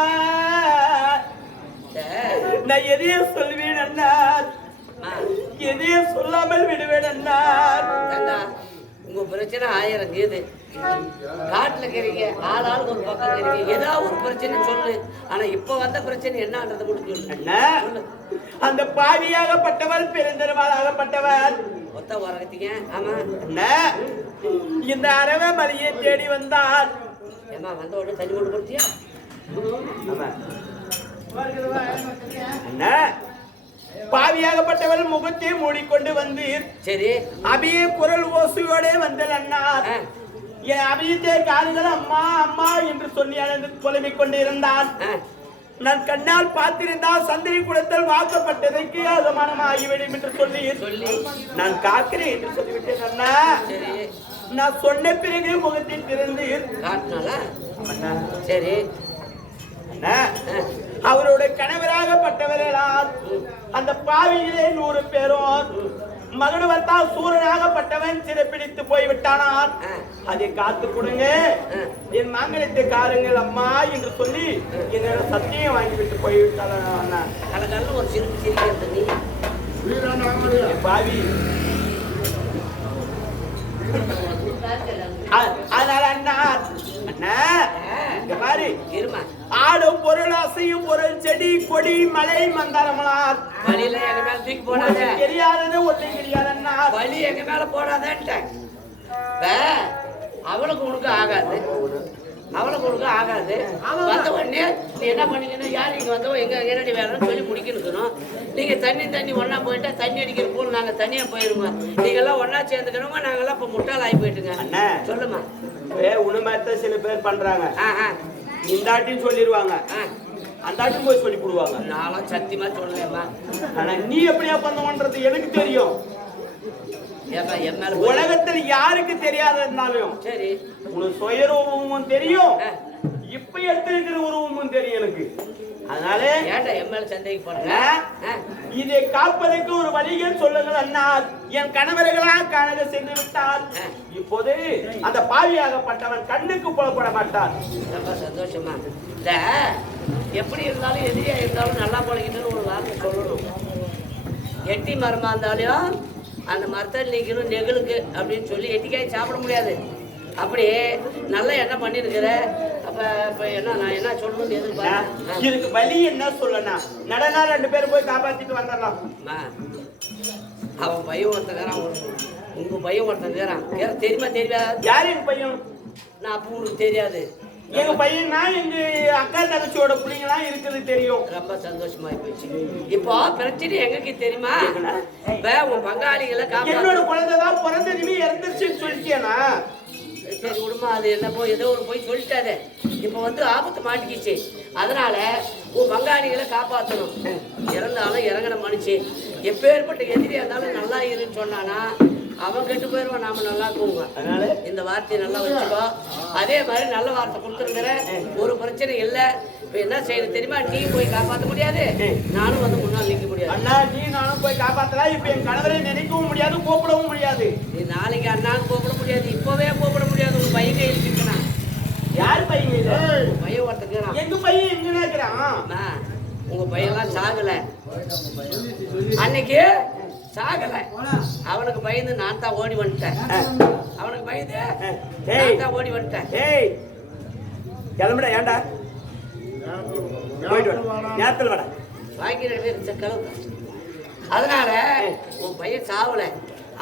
நான் எதையும் சொல்வேன் அண்ணா எதையும் சொல்லாமல் விடுவேன் அண்ணா தங்கா உங்க பிரச்சனை 1000 இருக்குது காட்டுல இருக்கிறீங்க ஆளாளுக்கு ஒரு பக்கம் இருக்கிறீங்க ஏதாவது ஒரு பிரச்சனை சொல்லு ஆனா இப்ப வந்த பிரச்சனை என்னன்றது மட்டும் சொல்லு அண்ணா அந்த பாவியாகப்பட்டவள் பெருந்தருமாளாகப்பட்டவள் ஒத்த வரகத்தீங்க ஆமா அண்ணா இந்த அரவ மலையை தேடி வந்தார் ஏமா வந்த உடனே தண்ணி கொண்டு கொடுத்தியா அண்ணா பாவியாகப்பட்டவள் முகத்தை மூடிக்கொண்டு வந்து சரி அபிய குரல் ஓசையோட வந்தல் அண்ணா என் அபியத்தை காதுகள் அம்மா அம்மா என்று சொல்லி அழைந்து புலம்பிக் கொண்டிருந்தான் நான் கண்ணால் பார்த்திருந்தால் சந்திரி குளத்தில் வாக்கப்பட்டதற்கு அவமானம் ஆகிவிடும் என்று சொல்லி நான் காக்கிறேன் என்று சொல்லிவிட்டேன் அண்ணா நான் சொன்ன பிறகு முகத்தை திறந்து காட்டினால சரி அவருடைய கணவராகப்பட்டவர்களால் அந்த பாவியிலே 100 பேரும் மகனுவத்தால் சூரனாகப்பட்டவன் சிறைப்பிடித்து போய்விட்டானான் அதை காத்து கொடுங்க என் மாங்கலத்தை காருங்கள் அம்மா என்று சொல்லி என்னோட சத்தியம் வாங்கிவிட்டு போய்விட்டான் அண்ணா கலகல்ல ஒரு சிரிப்பு சிரிக்கிறது நீ பாவி அதனால அண்ணா அண்ணா இந்த மாதிரி இருமா ஆடும் பொருள் அசையும் பொருள் செடி கொடி மலை மந்தாரமலார் வழியில எங்க மேல தூக்கி போடாத தெரியாதது ஒன்றை தெரியாதண்ணா வழி எங்க மேல போடாதேன்ட்டேன் அவளுக்கு உனக்கு ஆகாது அவளுக்கு உனக்கு ஆகாது வந்த உடனே நீ என்ன பண்ணீங்கன்னா யார் நீங்க வந்தவங்க எங்க என்னடி வேலைன்னு சொல்லி முடிக்கணும் நீங்க தண்ணி ஒன்னா போயிட்டா தண்ணி அடிக்கிற போல நாங்க தனியா போயிருவோம் நீங்க எல்லாம் ஒன்னா சேர்ந்துக்கணுமா நாங்கெல்லாம் இப்ப முட்டாள் ஆகி போயிட்டுங்க அண்ணா சொல்லுமா உண்மையத்த சில பேர் பண்றாங்க இந்தாட்டின்னு சொல்லிடுவாங்க அந்தாட்டும் போய் சொல்லி கொடுவாங்க நானும் சத்தியமா சொல்லுவேம்மா ஆனா நீ எப்படியா பண்ணணும்ன்றது எனக்கு தெரியும் உலகத்தில் யாருக்கு தெரியாததுனாலும் சரி உனக்கு சுயரூபமும் தெரியும் இப்ப எடுத்திருக்கிற உருவமும் தெரியும் எனக்கு அதனால ஏன்டா எம்எல்ஏ சந்தைக்கு போறேன் இதை காப்பதற்கு ஒரு வழிகள் சொல்லுங்கள் அண்ணா என் கணவர்களா காணக சென்று விட்டார் இப்போது அந்த பாவியாகப்பட்டவன் கண்ணுக்கு புலப்பட மாட்டார் ரொம்ப சந்தோஷமா இந்த எப்படி இருந்தாலும் எதிரியா இருந்தாலும் நல்லா பழகிட்டு ஒரு வார்த்தை சொல்லணும் எட்டி மரமா இருந்தாலும் அந்த மரத்தை நீக்கணும் நெகிழுக்கு அப்படின்னு சொல்லி எட்டிக்காய் சாப்பிட முடியாது அப்படியே நல்லா என்ன பண்ணிருக்கிற அப்ப இப்ப என்ன நான் என்ன சொல்லணும்னு எதிர்பார்த்தேன் இதுக்கு வழி என்ன சொல்லணும் நடனா 2 பேரும் போய் காப்பாத்திட்டு வந்துடலாம் அவன் பையன் ஒருத்தங்கிறான் உங்க பையன் ஒருத்தங்கிறான் தெரியுமா தெரியாது யாரு எங்க பையன் நான் அப்போ உங்களுக்கு தெரியாது எங்க பையனா எங்க அக்கா தங்கச்சியோட பிள்ளைங்களாம் இருக்குது தெரியும் ரொம்ப சந்தோஷமா போச்சு இப்போ பிரச்சனை எங்களுக்கு தெரியுமா இப்ப உன் பங்காளிகளை என்னோட குழந்தைதான் பிறந்ததுமே இறந்துருச்சுன்னு சொல்லிட்டேனா சரி விடுமா அது என்ன போய் ஏதோ ஒரு போய் சொல்லிட்டாரு இப்போ வந்து ஆபத்து மாட்டிக்கிச்சு அதனால உன் பங்காளிகளை காப்பாற்றணும் இறந்தாலும் இறங்கின மனுச்சு எப்பேற்பட்ட எதிரியா இருந்தாலும் நல்லா இருன்னு சொன்னானா அவன் கெட்டு போயிடுவான் நாம நல்லா இருக்குவோம் அதனால இந்த வார்த்தையை நல்லா வச்சுக்கோ அதே மாதிரி நல்ல வார்த்தை கொடுத்துருக்குறேன் ஒரு பிரச்சனை இல்லை இப்ப என்ன செய்யணும் தெரியுமா நீ போய் காப்பாற்ற முடியாது நானும் வந்து முன்னால் நிற்க முடியாது அண்ணா நீ நானும் போய் காப்பாத்தலாம் இப்ப என் கணவரை நினைக்கவும் முடியாது கூப்பிடவும் முடியாது நீ நாளைக்கு அண்ணான்னு கூப்பிட முடியாது இப்பவே கூப்பிட முடியாது உங்க பையன் கையில் இருக்கணும் யார் பையன் இது பையன் ஒருத்தக்கிறான் எங்க பையன் எங்க நினைக்கிறான் உங்க பையன்லாம் சாகல அன்னைக்கு சாகல அவனுக்கு பயந்து நான் தான் ஓடி வந்துட்டேன் அவனுக்கு பயந்து நான் தான் ஓடி வந்துட்டேன் ஏய் கிளம்புடா ஏன்டா போயிட்டு வா நேரத்தில் வாடா வாங்கி கலவு அதனால உன் பையன் சாவல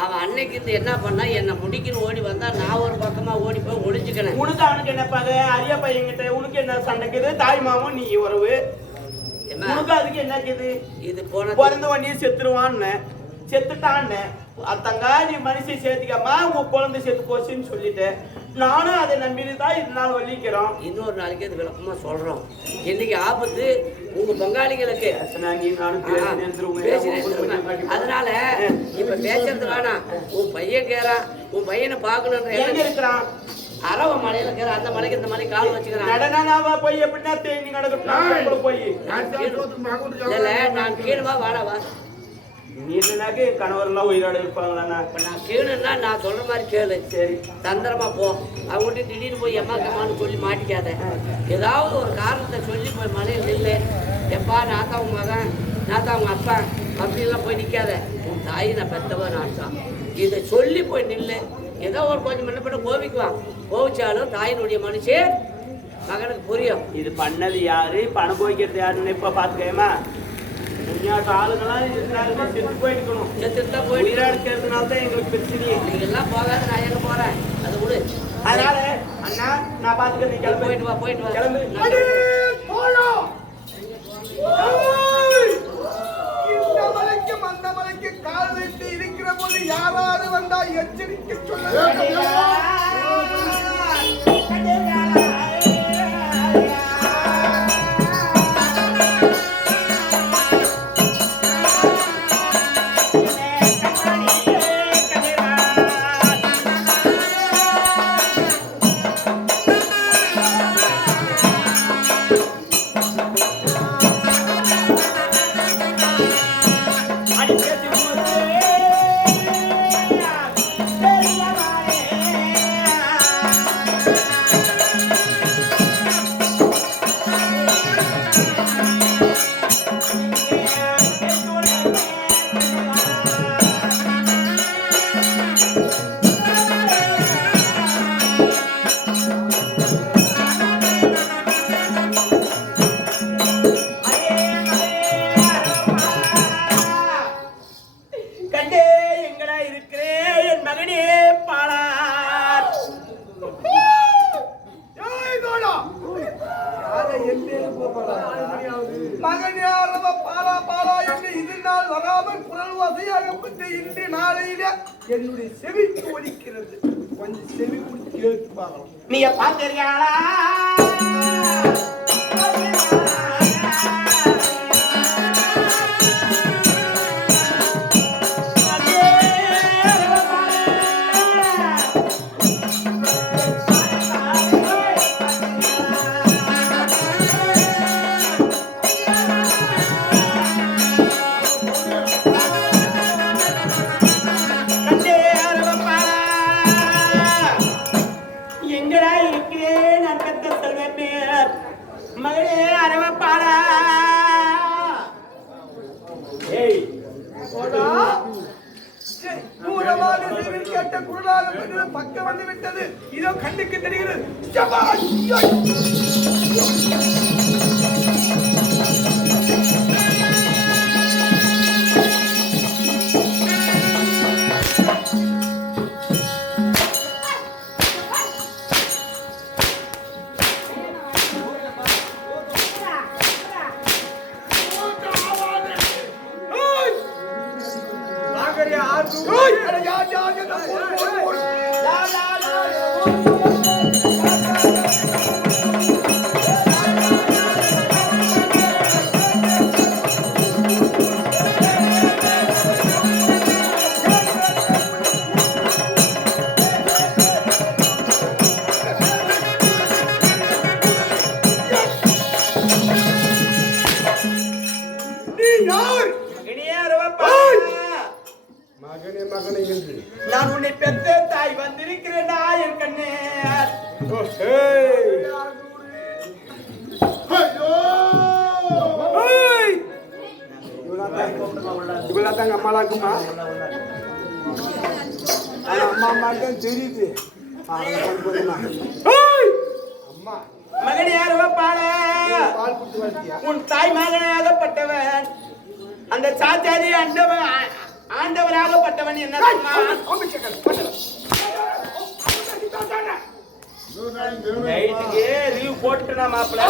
அவன் அன்னைக்கு இருந்து என்ன பண்ணா என்ன முடிக்கணும் ஓடி வந்தா நான் ஒரு பக்கமா ஓடி போய் ஒளிஞ்சுக்கிறேன் உனக்கு அவனுக்கு என்னப்பாங்க அரிய பையன்கிட்ட உனக்கு என்ன சண்டைக்குது தாய் மாமன் நீ உறவு உனக்கு அதுக்கு என்னக்குது இது போன பிறந்த உடனே செத்துருவான்னு செத்துட்டான்னு தங்கா நீ மனுஷி சேர்த்துக்காம உங்க குழந்தை செத்து போச்சுன்னு சொல்லிட்டு நானும் அதை நம்பிதான் இது நாள் வலிக்கிறோம் இன்னொரு நாளைக்கு அது விளக்கமா சொல்றோம் இன்னைக்கு ஆபத்து உங்க பங்காளிகளுக்கு அதனால இப்ப பேசுறது வேணாம் உன் பையன் கேறான் உன் பையனை பாக்கணும் எங்க இருக்கிறான் அரவ மலையில இருக்கிற அந்த மலைக்கு இந்த மலை கால் வச்சுக்கிறான் நடனாவா போய் எப்படின்னா தேனி நடக்கட்டும் போய் இல்ல நான் கீழவா வாடவா இல்லைனாக்க என் கணவரெல்லாம் உயிரோடு இருப்பாங்களாண்ணா? இப்போ நான் கேளுன்னா நான் சொல்ற மாதிரி கேளு. சரி, தந்திரமா போ. அவங்ககிட்ட திடீர்னு போய் எம்மாக்கம்மான்னு சொல்லி மாட்டிக்காத. ஏதாவது ஒரு காரணத்தை சொல்லி போய் மலையில் நில்லு. எப்பா நான் தான் உங்க மகன், நான் தான் உங்க அப்பா அப்படின்லாம் போய் நிற்காத. உன் தாய் நான் பெத்தவன் நான் தான். இதை சொல்லி போய் நில்லு. ஏதோ ஒரு கொஞ்சம் முன்னப்பட்டு கோபிக்குவான். கோவிச்சாலும் தாயினுடைய மனுஷன் மகனுக்கு புரியும். இது பண்ணது யாரு, பணம் போய்க்கிறது யாருன்னு இப்ப பாத்துக்கேமா. ஆளுங்கெல்லாம் இருந்தாலுமே செத்து போயிருக்கணும். செத்துட்டு போய் இருக்கிறதுனால தான் எங்களுக்கு பிரச்சனையே. நீங்க எல்லாம் போகாத, நான் எங்க போறேன் அது விடு. அதனால அண்ணா நான் பாத்துக்கிறேன், நீ கிளம்பு. போயிட்டு வா, போயிட்டு வா. கிளம்பு. இந்த மலைக்கும் அந்த மலைக்கு கால் வைத்து இருக்கிற போது யாராவது வந்தா எச்சரிக்கை சொல்ல என்னுடைய செவிக்கு ஒலிக்கிறது. கொஞ்சம் செவி கொடுத்து கேட்டு பார்க்கலாம். நீ பாத்தறியாளா? பக்கம் வந்து விட்டது. இதோ கண்ணுக்கு தெரிகிறது. நான் உன்னை பெற்ற தாய் வந்திருக்கிறேனா என் கண்ணே. இவ்வளவுதாங்க அம்மாலாம் இருக்குமா? அம்மா அம்மாக்கும் தெரியுது. மகன் யாருவ பால பால் குடுத்து வளர்த்தியா? உன் தாய் மகனாகப்பட்டவன் அந்த சாச்சாரி ஆண்டவராகப்பட்டவன் என்ன போட்டுனா மாப்பிள்ள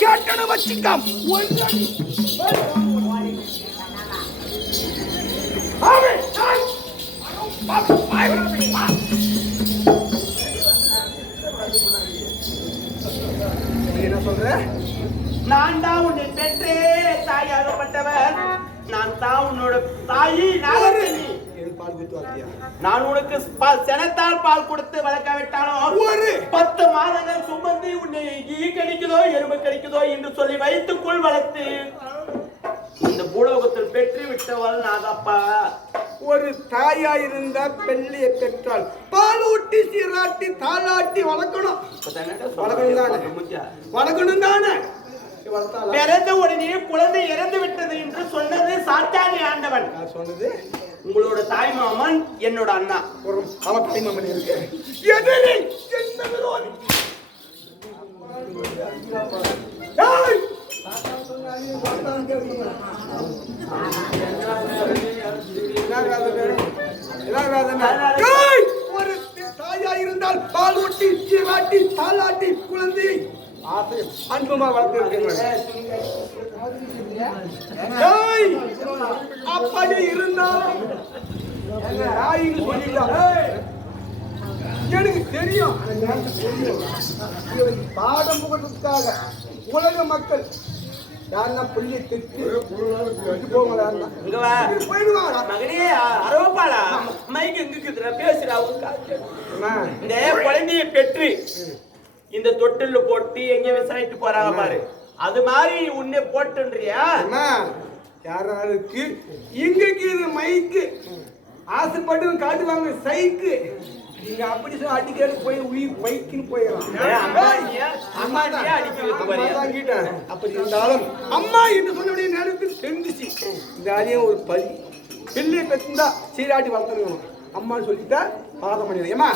கேட்டன வச்சுக்காம். என்ன சொல்ற? நான் தான் உன்னை பெற்றே தாயாகப்பட்டவன். நான் தான் உன்னோட தாயி நாகக்கன்னி. நான் உனக்கு செனத்தால் பால் கொடுத்து வளர்க்காவிட்டாலும் 10 மாதங்கள் சுமந்து உன்னை ஈ கடிக்குதோ எறும்பு கடிக்குதோ என்று சொல்லி வைத்துக்குள் வளர்த்து இந்த பூலோகத்தில் பெற்று விட்டவள் நாகப்பா. ஒரு தாயா இருந்த பெண்ணிய பெற்றால் பாலூட்டி சீராட்டி தாளாட்டி வளர்க்கணும். வளர்க்கணும் தானே. பிறந்த உடனே குழந்தை இறந்து விட்டது என்று சொன்னது சாத்தானி ஆண்டவன். சொன்னது உங்களோட தாய் மாமன் என்னோட அண்ணா. அவன் தாய் மாமன் இருக்கு. எதிரி என்ன விரோதி. ஒரு தாயா இருந்தால் பாலூட்டி சீராட்டி தாளாட்டி குழந்தையை அன்புமா வளர்த்திருக்கிறேன். அப்படி இருந்தாலும் எனக்கு தெரியும். பாடம் புகழ்றதுக்காக உலக மக்கள் யாருன்னா புள்ளிய திட்டு இந்த குழந்தையை பெற்று இந்த தொட்டில் போட்டு எங்க விசாரிட்டு போறாங்க பாரு. அது மாதிரி உன்னை போட்டுன்றியா? யாராருக்கு இங்கக்கு இது மைக்கு ஆசைப்பட்டு காட்டுவாங்க சைக்கு. நீங்க அப்படி சொல்லி அடிக்கிறது போய் உயிர் பைக்குன்னு போயிடலாம். அப்படி இருந்தாலும் அம்மா என்று சொன்னபடியே நேரத்தில் தெரிஞ்சிச்சு. இந்த ஆதியம் ஒரு பள்ளி பிள்ளையை பெற்றா சீராட்டி வளர்த்துருக்கணும். அம்மான்னு சொல்லிட்டா பாதம் பண்ணிடுறேன். ஏமா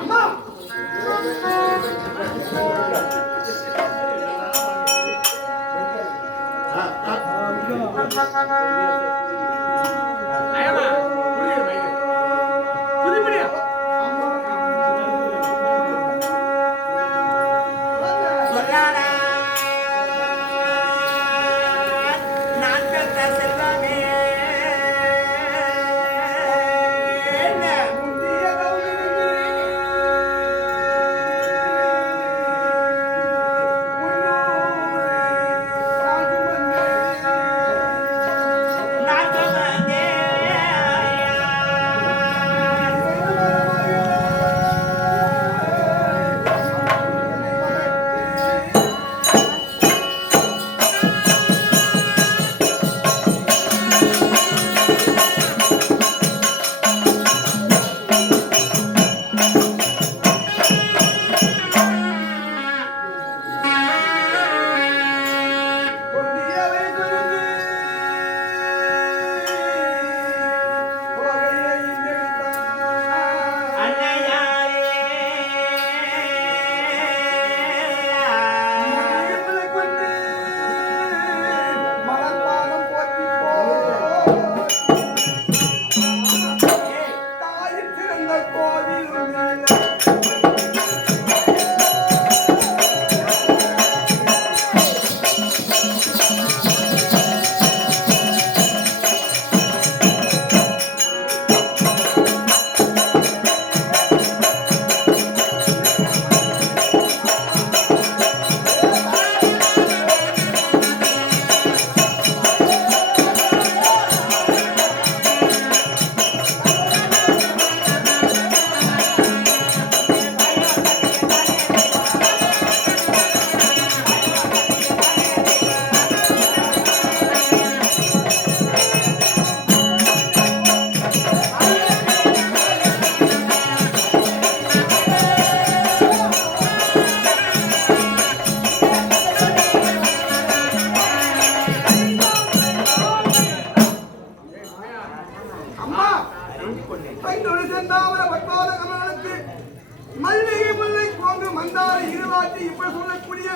அம்மா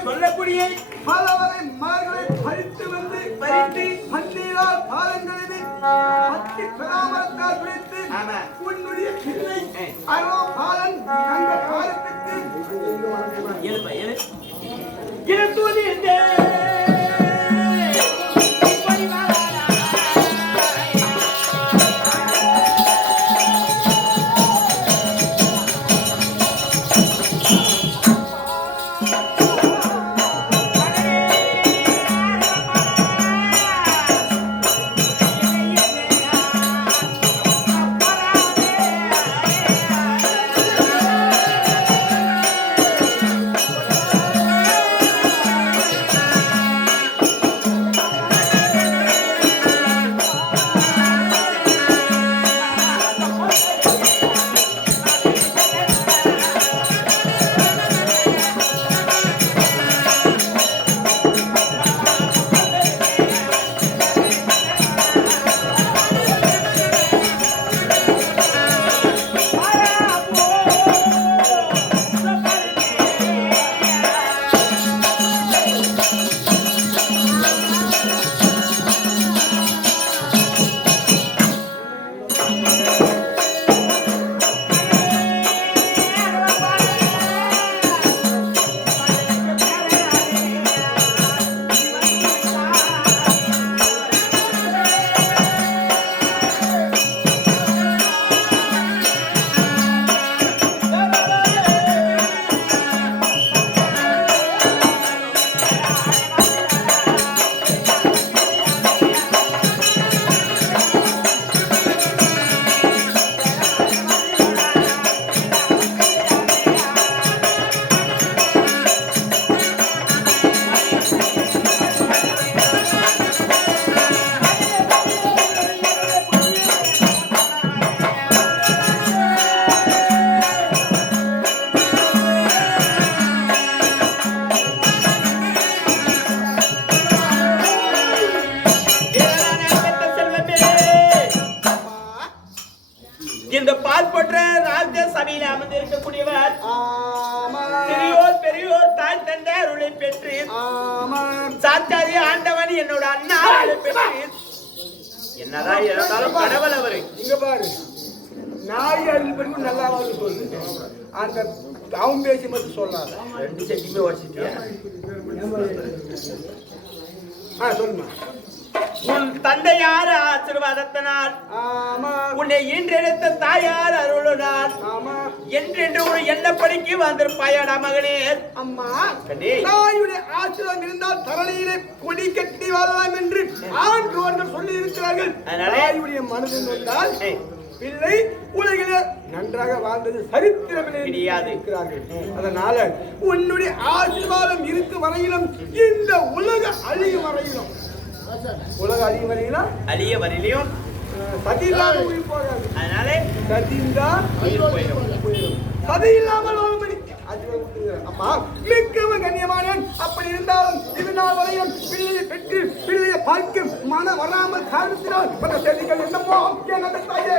சொல்லக்கூடிய பலவகை மலர்களை பறித்து வந்து பன்னீரால் பாலங்களை பத்தி பராமரத்தால் பிடித்து உன்னுடைய பிள்ளை அருளோ பாலன் அந்த பாலத்துக்கு அரண்மனையில் அமர்ந்திருக்கக்கூடியவர் ஆமா பெரியோர் பெரியோர் தாய் தந்தை அருளை பெற்று ஆமா சாத்தாதி ஆண்டவன் என்னோட அண்ணா அருளை பெற்று என்னதான் இருந்தாலும் கடவுள் அவரு இங்க பாரு நாய் அருள் பண்ணி நல்லா வந்து சொல்லு அந்த அவன் பேசி மட்டும் சொல்லாத 2 செட்டிமே உடச்சிட்டியா சொல்லுமா உன் தந்தையார் ஆசீர்வாதத்தினால் ஆமா உன்னை ஈன்றெடுத்த தாயார் அருளினார் ஆமா என்றென்று ஒரு எண்ணப்படிக்கு வந்திருப்பாயாடா மகனே அம்மா கண்ணே. தாயுடைய ஆசிரியம் இருந்தால் தரணியிலே கொடி கட்டி வாழலாம் என்று ஆன்றோர்கள் சொல்லி இருக்கிறார்கள் அதனாலே தாயுடைய மனதில் வந்தால் ஏய், பிள்ளை உலகிலே நன்றாக வாழ்ந்தது சரித்திரமில்லை என்று கிடையாது. இருக்கிறார்கள். அதனால உன்னுடைய ஆசீர்வாதம் இருக்கும் வரையிலும் இந்த உலக அழியும் வரையிலும் உலக அழியும் வரையிலும் அழிய வரையிலையும் சதி இல்லாமல் உயிர் போகாது. அதனாலே சதி இருந்தால் உயிர் போயிடும். சதி இல்லாமல் வாழும்படி அதுவே விட்டுகிறார். அம்மா மிக்கவன் கண்ணியமானேன். அப்படி இருந்தாலும் இது நாள் வரையும் பிள்ளையை பெற்று பிள்ளையை பார்க்கும் மனம் வராமல் காரணத்தினால் பல செய்திகள் என்னமோ எனது தாயே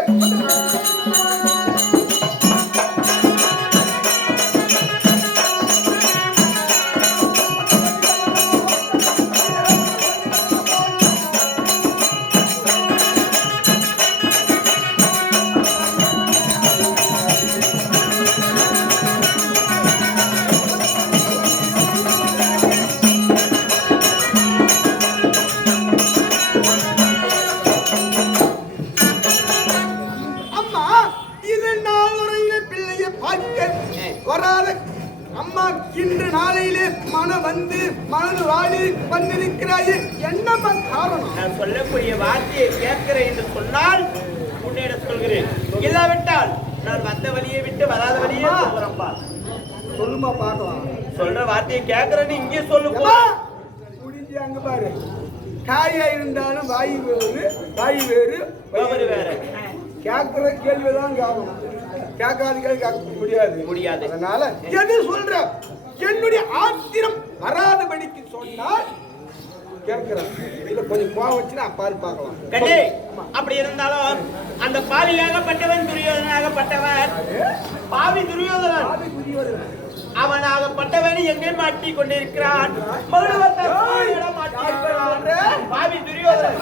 வராத அம்மா இன்று நாளையிலே மனம் வந்து மனது வாடி வந்திருக்கிறாயே என்னம்மா காரணம்? நான் சொல்லக்கூடிய வார்த்தையை கேட்கிறேன் என்று சொன்னால் உன்னிடம் சொல்கிறேன். இல்லாவிட்டால் நான் வந்த வழியை விட்டு வராத வழியே போறப்பா. சொல்லுமா பார்க்கலாம். சொல்ற வார்த்தையை கேட்கிறேன்னு இங்கே சொல்லு. முடிஞ்சு அங்க பாரு. காயா இருந்தாலும் வாயு வேறு வாயு வேறு வயிறு வேற. கேட்கிற கேள்விதான் கேட்கணும். கேட்காத கேள்வி கேட்க முடியாது. அதனால எது சொல்ற என்னுடைய ஆத்திரம் வராதபடிக்கு சொன்னால் கேட்கிறேன். இதுல கொஞ்சம் கோவம் வச்சுன்னா அப்பாரு பார்க்கலாம். கண்டே அப்படி இருந்தாலும் அந்த பாவியாகப்பட்டவன் துரியோதனாகப்பட்டவன் பாவி துரியோதனன் அவனாகப்பட்டவன் எங்கே மாட்டி கொண்டிருக்கிறான். பாவி துரியோதனன்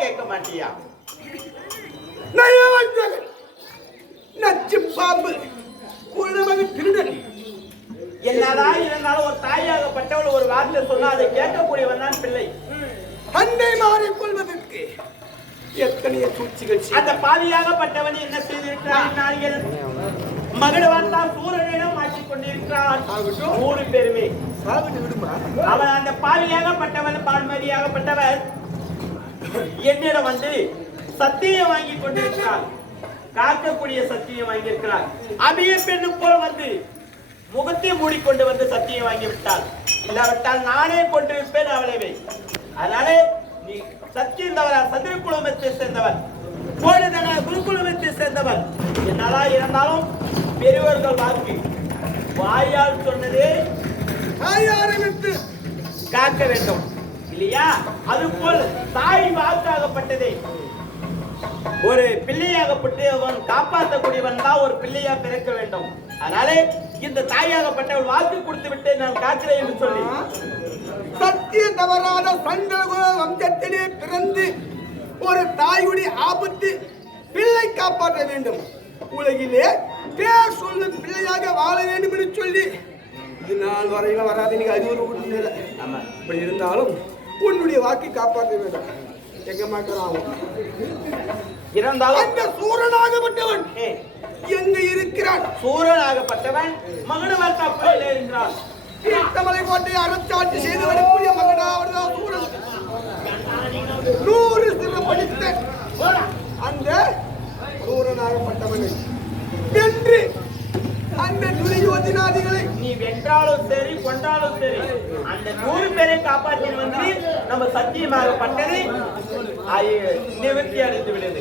கேட்க மாட்டியா? நச்சு பாம்பு திருடன் என்னதான் இருந்தாலும் ஒரு தாயாகப்பட்டவள் ஒரு வார்த்தை சொன்னா அதை கேட்கக்கூடியவன் தான் பிள்ளை. தந்தை மாறிக் கொள்வதற்கு எத்தனைய சூழ்ச்சிகள். அந்த பாவியாகப்பட்டவன் என்ன செய்திருக்கிறான்? மகிழ்வான் தான் சூரனிடம் மாற்றிக் கொண்டிருக்கிறான். 100 பேருமே அவன் அந்த பாவியாகப்பட்டவன் பால்மரியாகப்பட்டவன் என்னிடம் வந்து சத்தியம் வாங்கி கொண்டிருக்கிறார். காக்கக்கூடிய சத்தியம் வாங்கி இருக்கிறார். அபிய பெண்ணு போல் வந்து முகத்தை மூடிக்கொண்டு வந்து சத்தியம் வாங்கி விட்டார். இல்லாவிட்டால் நானே கொண்டிருப்பேன் அவளை. அதனாலே நீ சத்தியம் தவறா சந்திர குழுமத்தை சேர்ந்தவன் கோடுதன குருகுலத்தை சேர்ந்தவன். என்னடா இருந்தாலும் பெரியவர்கள் வாக்கு வாயால் சொன்னதே ஆயாரமிட்டு காக்க வேண்டும் இல்லையா? அதுபோல் தாய் வாக்காகப்பட்டதே ஒரு பிள்ளையாகப்பட்டு அவன் காப்பாற்றக்கூடியவன் தான் ஒரு பிள்ளையா பிறக்க வேண்டும். அதனாலே இந்த தாயாகப்பட்டவள் வாக்கு கொடுத்து விட்டு நான் காக்கிறேன் என்று சொல்லி சத்தியம் தவறாத சங்கர வம்சத்திலே பிறந்து ஒரு தாயுடைய ஆபத்து பிள்ளை காப்பாற்ற வேண்டும். உலகிலே பேர் சொல்லும் பிள்ளையாக வாழ வேண்டும் என்று சொல்லி இது நாள் வரையில வராது. நீங்க அது ஒரு உண்மையில இப்படி இருந்தாலும் உன்னுடைய வாக்கை காப்பாற்ற வேண்டும். எங்க மாட்டான் இருந்தாலும் அந்த சூரனாகப்பட்டவன் எங்க இருக்கிறான்? சூரனாகப்பட்டவன் மகனவர் தப்பிலே இருக்கிறான். தீர்த்தமலை கோட்டையை அரசாட்சி செய்து வரக்கூடிய மகனாவதுதான் சூரன். 100 சிறு படித்த அந்த சூரனாகப்பட்டவனை வென்று அந்த துரியோதனாதி எதிரிகளை நீ வென்றாலும் சரி கொன்றாலும் சரி அந்த 100 பேரை காப்பாற்றி வந்து நம்ம சத்தியமாகப்பட்டது நிவர்த்தி அடைந்து விடுது.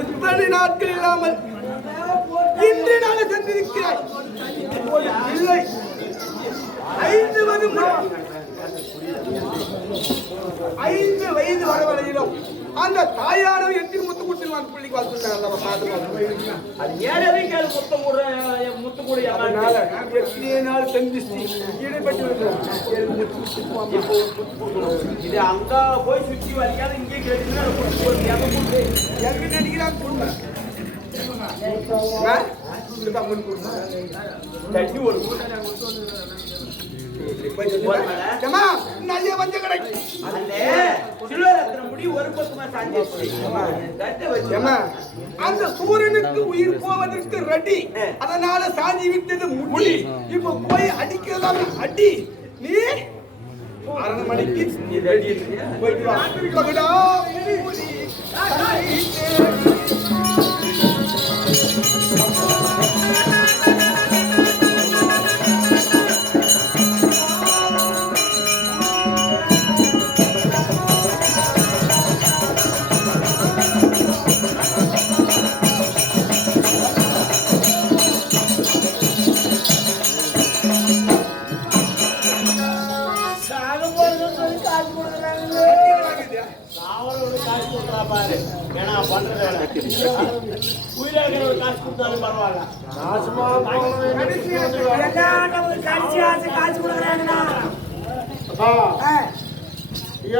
இத்தனை நாட்கள் இல்லாமல் இன்று நான் சென்றிருக்கிறாய். இல்லை 5 வயது வரவழையிலும் அந்த தாயாரும் எட்டி முத்து குட்டில் பிள்ளைக்கு வாழ்த்துட்டாங்க. அது ஏறவே கேளு முத்து கூட எத்தனை நாள் செஞ்சிச்சு ஈடுபட்டு இது அங்க போய் சுற்றி வரைக்காத இங்கே கேட்டு எங்க நினைக்கிறான் குடும்ப அந்த சூரியனுக்கு உயிர் போவதற்கு ரெடி. அதனால சாஞ்சி விட்டது முடி. இப்ப போய் அடிக்கிறதா அடி. நீ 6 மணிக்கு போயிட்டு வா.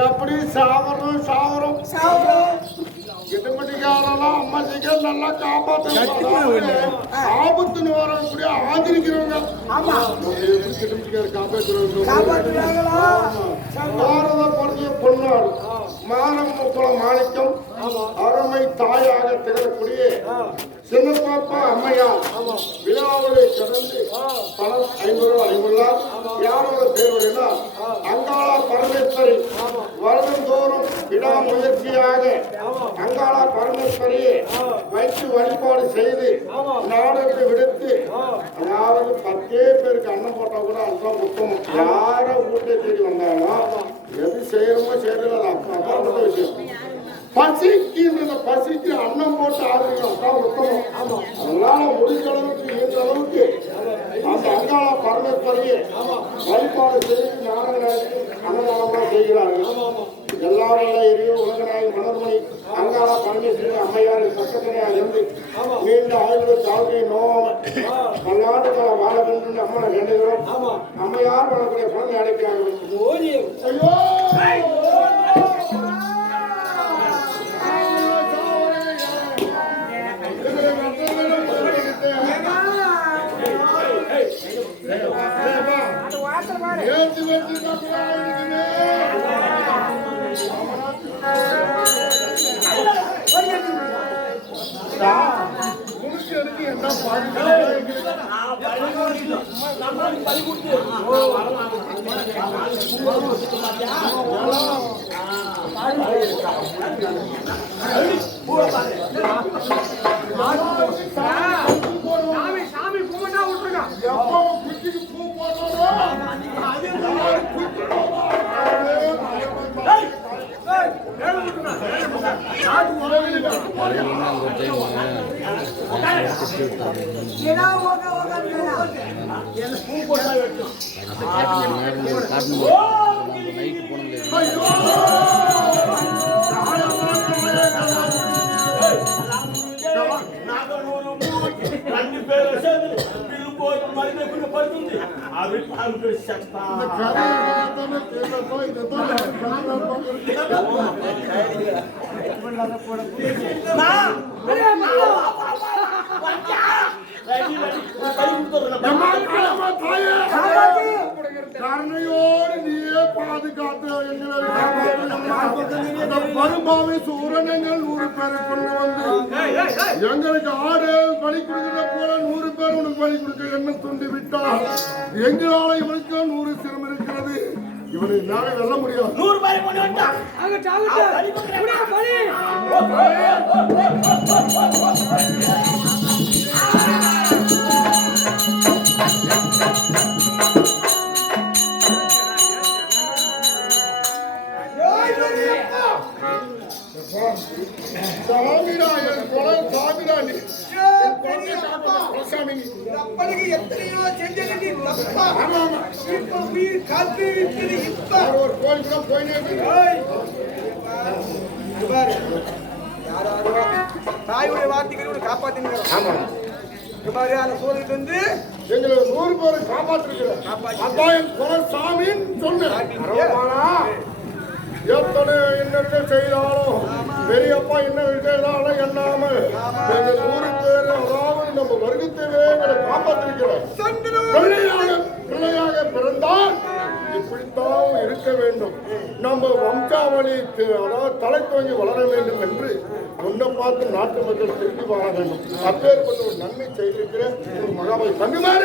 எப்படி சாவரம் எதுமட்டிக்காரெல்லாம் அம்மா சீக்கிரம் நல்லா காப்பாற்ற ஆபத்துன்னு வரக்கூடிய ஆதரிக்கிறவங்க பாரதப்படுத்திய பொன்னாடு மானம் முக்குளம் மாணிக்கம் அருமை தாயாக திகழக்கூடிய சின்னப்பாப்பா அம்மையார் விழாவிலே கடந்து பணம் 500 யாரோட பேருடையா அங்காளா பரமேஸ்வரி வருடந்தோறும் விடாமுயற்சியாக அங்காளா பரமேஸ்வரியை வைத்து வழிபாடு செய்து நாடுகளை விடுத்து அதாவது 10 பேருக்கு அன்னம் போட்டா கூட அதுதான் உத்தமம். யார வீட்டை தேடி வந்தாலும் எது செய்யறோமோ செய்யறது அது அப்புறப்பட்ட விஷயம். பசிக்கு அன்னம் போட்டு ஆதரிக்கணும் தான் உத்தமம். அதனால முடிஞ்ச அளவுக்கு இந்த அளவுக்கு அந்த அங்காளா பரமேஸ்வரியை வழிபாடு செய்து அன்னதானமாக செய்கிறார்கள். எல்லாரும் எரியும் உலகநாயகி மலர்மணி அங்காளா பரமேஸ்வரி அம்மையார் பக்கத்தினையாக இருந்து நீண்ட ஆயுத தாழ்வை நோவாமல் பல்லாண்டுகளை வாழ வேண்டும் அம்மனை வேண்டுகிறோம். அம்மையார் வளர்க்கூடிய குழந்தை அடைக்கிறார்கள். ஐயோ என்ன சாமி பூமட்டா விட்டுருங்க. எப்போ குச்சிக்கு பூ போடுறோம் கருணையோடு நீயே பாதுகாத்து வருமாவை சூரணங்கள் 100 பேரை கொண்டு வந்து எங்களுக்கு ஆடு பலி கொடுக்கிற போல 100 பேர் உனக்கு பலி கொடுக்க என்ன துண்டி விட்டால் எங்களால இவனுக்கு 100 சிரம் இருக்கிறது. இவனை நாளை வெல்ல முடியாது. 100 பேரை கொண்டு வந்தா பலி நீ குலசாமி நீ. அப்பனுக்கு எத்தனையோ செஞ்சது தப்பா. ஆமா ஆமா இப்ப உயிர் காத்து இருக்குது இப்ப. ஒரு கோயிலுக்கு போயினே இருக்கு. ஏய், இங்க பாரு. யாராரோ தாயுடைய வார்த்தைகளை காப்பாத்தினுங்க. ஆமா இந்த மாதிரியான சூழலுக்கு வந்து எங்களை 100 பேரை காப்பாற்றிருக்கிறேன். அதான் என் குலசாமின்னு சொன்னேன். எத்தனை என்ன செய்தாலும் பெரியப்பா என்ன செய்தாலும் என்னாம எங்க 100 பேர் அதாவது நம்ம வர்க்கத்தையே எங்களை காப்பாற்றிருக்கிறோம். பிள்ளையாக பிறந்தால் இப்படித்தான் இருக்க வேண்டும். நம்ம வம்சாவளி அதாவது தலை துவங்கி வளர வேண்டும் என்று உன்னை பார்த்து நாட்டு மக்கள் திரும்பி வாழ வேண்டும். அப்பேற்பட்ட ஒரு நன்மை செய்திருக்கிற ஒரு மகாபலி தம்பி மாற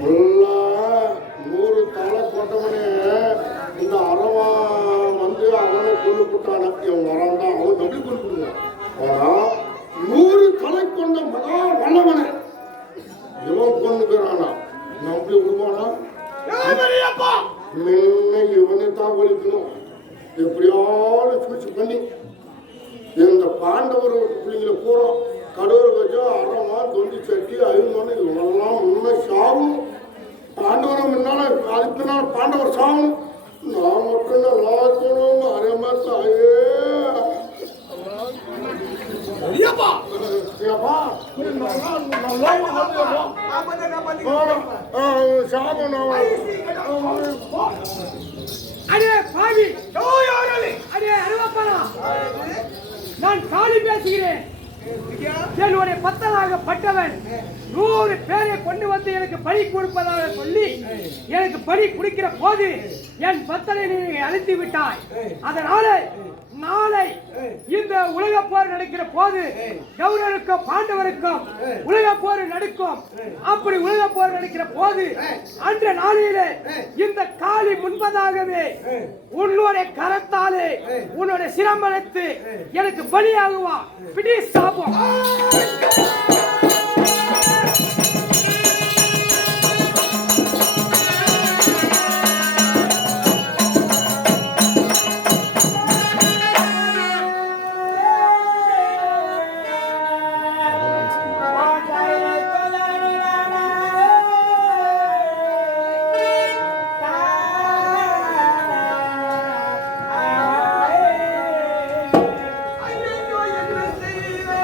நல்லா 100 தலை போட்டவனே இந்த அரவா வந்து அவனை கொண்டு போட்டான. இவன் வரான் தான் அவன் எப்படி கொண்டு போடுவான். ஆனா 100 தலை கொண்ட மகா வல்லவனை இவன் கொண்டுக்கிறானா நம்பி விடுவானா? முன்ன இவனை தான் ஒழிக்கணும். எப்படியாவது சூழ்ச்சி பண்ணி இந்த பாண்டவர் பிள்ளைங்களை பூரா கடவுள் வச்சா அரமா தொண்டி சட்டி அழிமனு இவனெல்லாம் முன்ன சாவும். பாண்டவரை முன்னால அதுக்கு பின்னால் பாண்டவர் சாவும். நான் மட்டும் எல்லாத்தோடும் அரமா தாயே அடே பாவி, அடே அருவப்பனா, நான் காளி பேசுகிறேன். என்னுடைய பத்தனாக பட்டவன் 100 பேரை கொண்டு வந்து எனக்கு பலி கொடுப்பதாக சொல்லி எனக்கு பலி குடிக்கிற போது என் பத்தனை நீ அழித்து விட்டாய். அதனால நாளை இந்த உலக போர் நடக்கிற போது கௌரவருக்கும் பாண்டவருக்கும் உலக போர் நடக்கும். அப்படி உலக போர் நடக்கிற போது அன்ற நாளிலே இந்த காளி முன்பதாகவே உன்னுடைய கரத்தாலே உன்னுடைய சிரமத்து எனக்கு பலியாகுவா. பிடி சாபம். ஐயோ என்ன செய்வேன்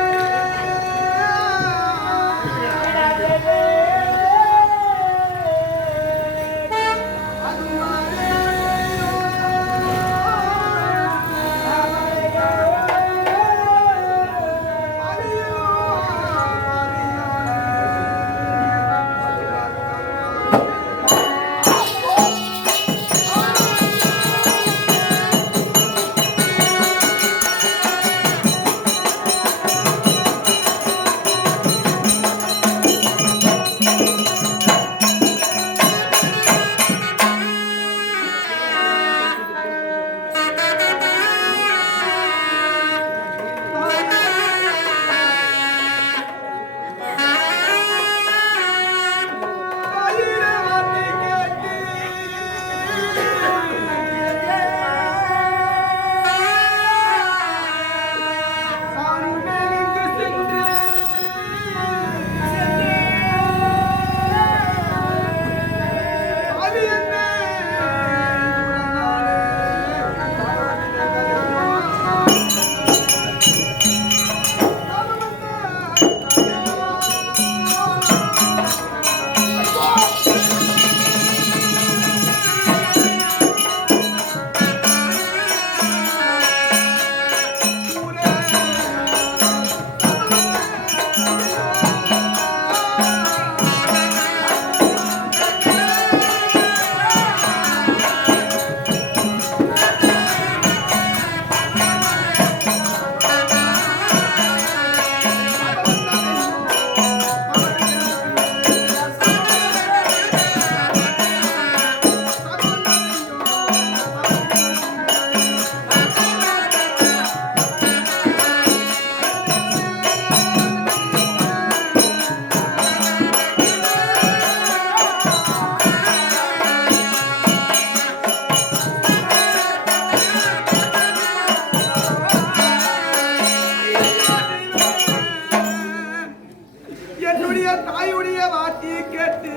என்னுடைய தாயுடைய வார்த்தையை கேட்டு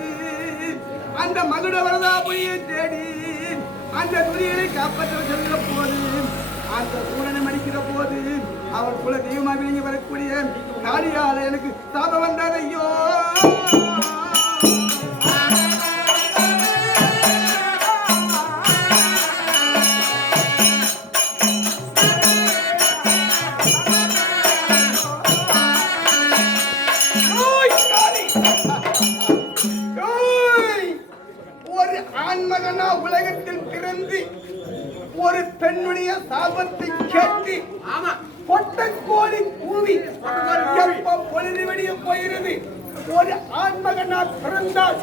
அந்த மகுட வரதாபுரியை தேடி அந்த துணியை காப்பாற்ற செல்கிற போது அந்த சூரனை மடிக்கிற போது அவர் குல தெய்வமாக விளங்கி வரக்கூடிய காளியால எனக்கு சாபம் வந்தார் ஐயோ. ஒரு ஆண்மகனா உலகத்தில் பிறந்து ஒரு பெண்ணுடைய சாபத்தை கேட்டு கொட்டக்கோழி கூவி பொழுது வெளியே போகிறது. ஒரு ஆண்மகனா பிறந்தால்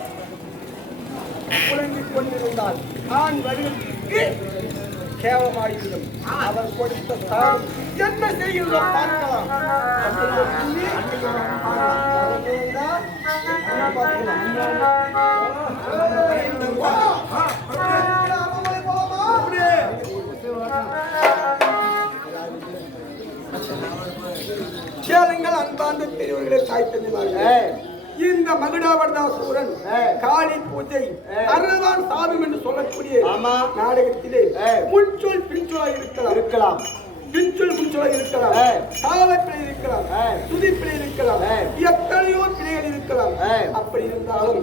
புலங்கிக் கொண்டிருந்தால் ஆண் வருவதற்கு கேவலமாகிவிடும். அவர் கொடுத்த சாபம் என்ன செய்கிறோம் பார்க்கலாம். கேளுங்கள் அன்பார்ந்த பெரியவர்களே, தாய் தந்தைமார்களே, இந்த மகுடாவர்தாசூரன் காளி பூஜை அறுதான் சாபம் என்று சொல்லக்கூடிய நாடகத்திலே முன்சொல் பின்சொலாக இருக்கலாம், பின்சொல் முன்சொலாக இருக்கலாம், சாலப்பிழை இருக்கலாம், துதிப்பிழை இருக்கலாம், எத்தனையோ பிழைகள் இருக்கலாம். அப்படி இருந்தாலும்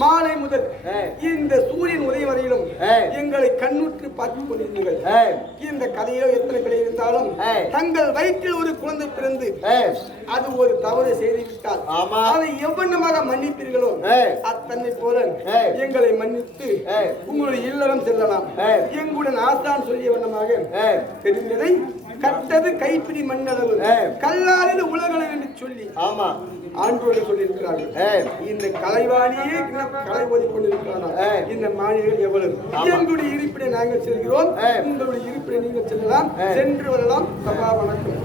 மாலை முதல் இந்த சூரியன் உதய வரையிலும் எங்களை கண்ணுற்று பார்த்துக் கொண்டிருந்தீர்கள். இந்த கதையிலோ எத்தனை பிழை இருந்தாலும் தங்கள் வயிற்றில் ஒரு குழந்தை பிறந்து அது ஒரு தவறு செய்துவிட்டால் அதை எவ்வண்ணமாக மன்னிப்பீர்களோ அத்தனை போல எங்களை மன்னித்து உங்களுடைய இல்லறம் செல்லலாம். எங்களுடன் ஆசான் சொல்லிய வண்ணமாக தெரிந்ததை கட்டது கைப்பிடி மண்ணளவு கல்லாலில் உலகளவு என்று சொல்லி ஆண்டோடு சொல்லியிருக்கிறார்கள். இந்த கலைவாணியே கலை ஓதி கொண்டிருக்கிறார்கள். இந்த மாநிலங்கள் எவ்வளவு எங்களுடைய இருப்பினை நாங்கள் செல்கிறோம், உங்களுடைய இருப்பினை நீங்கள் செல்லலாம், சென்று வரலாம். சபா வணக்கம்.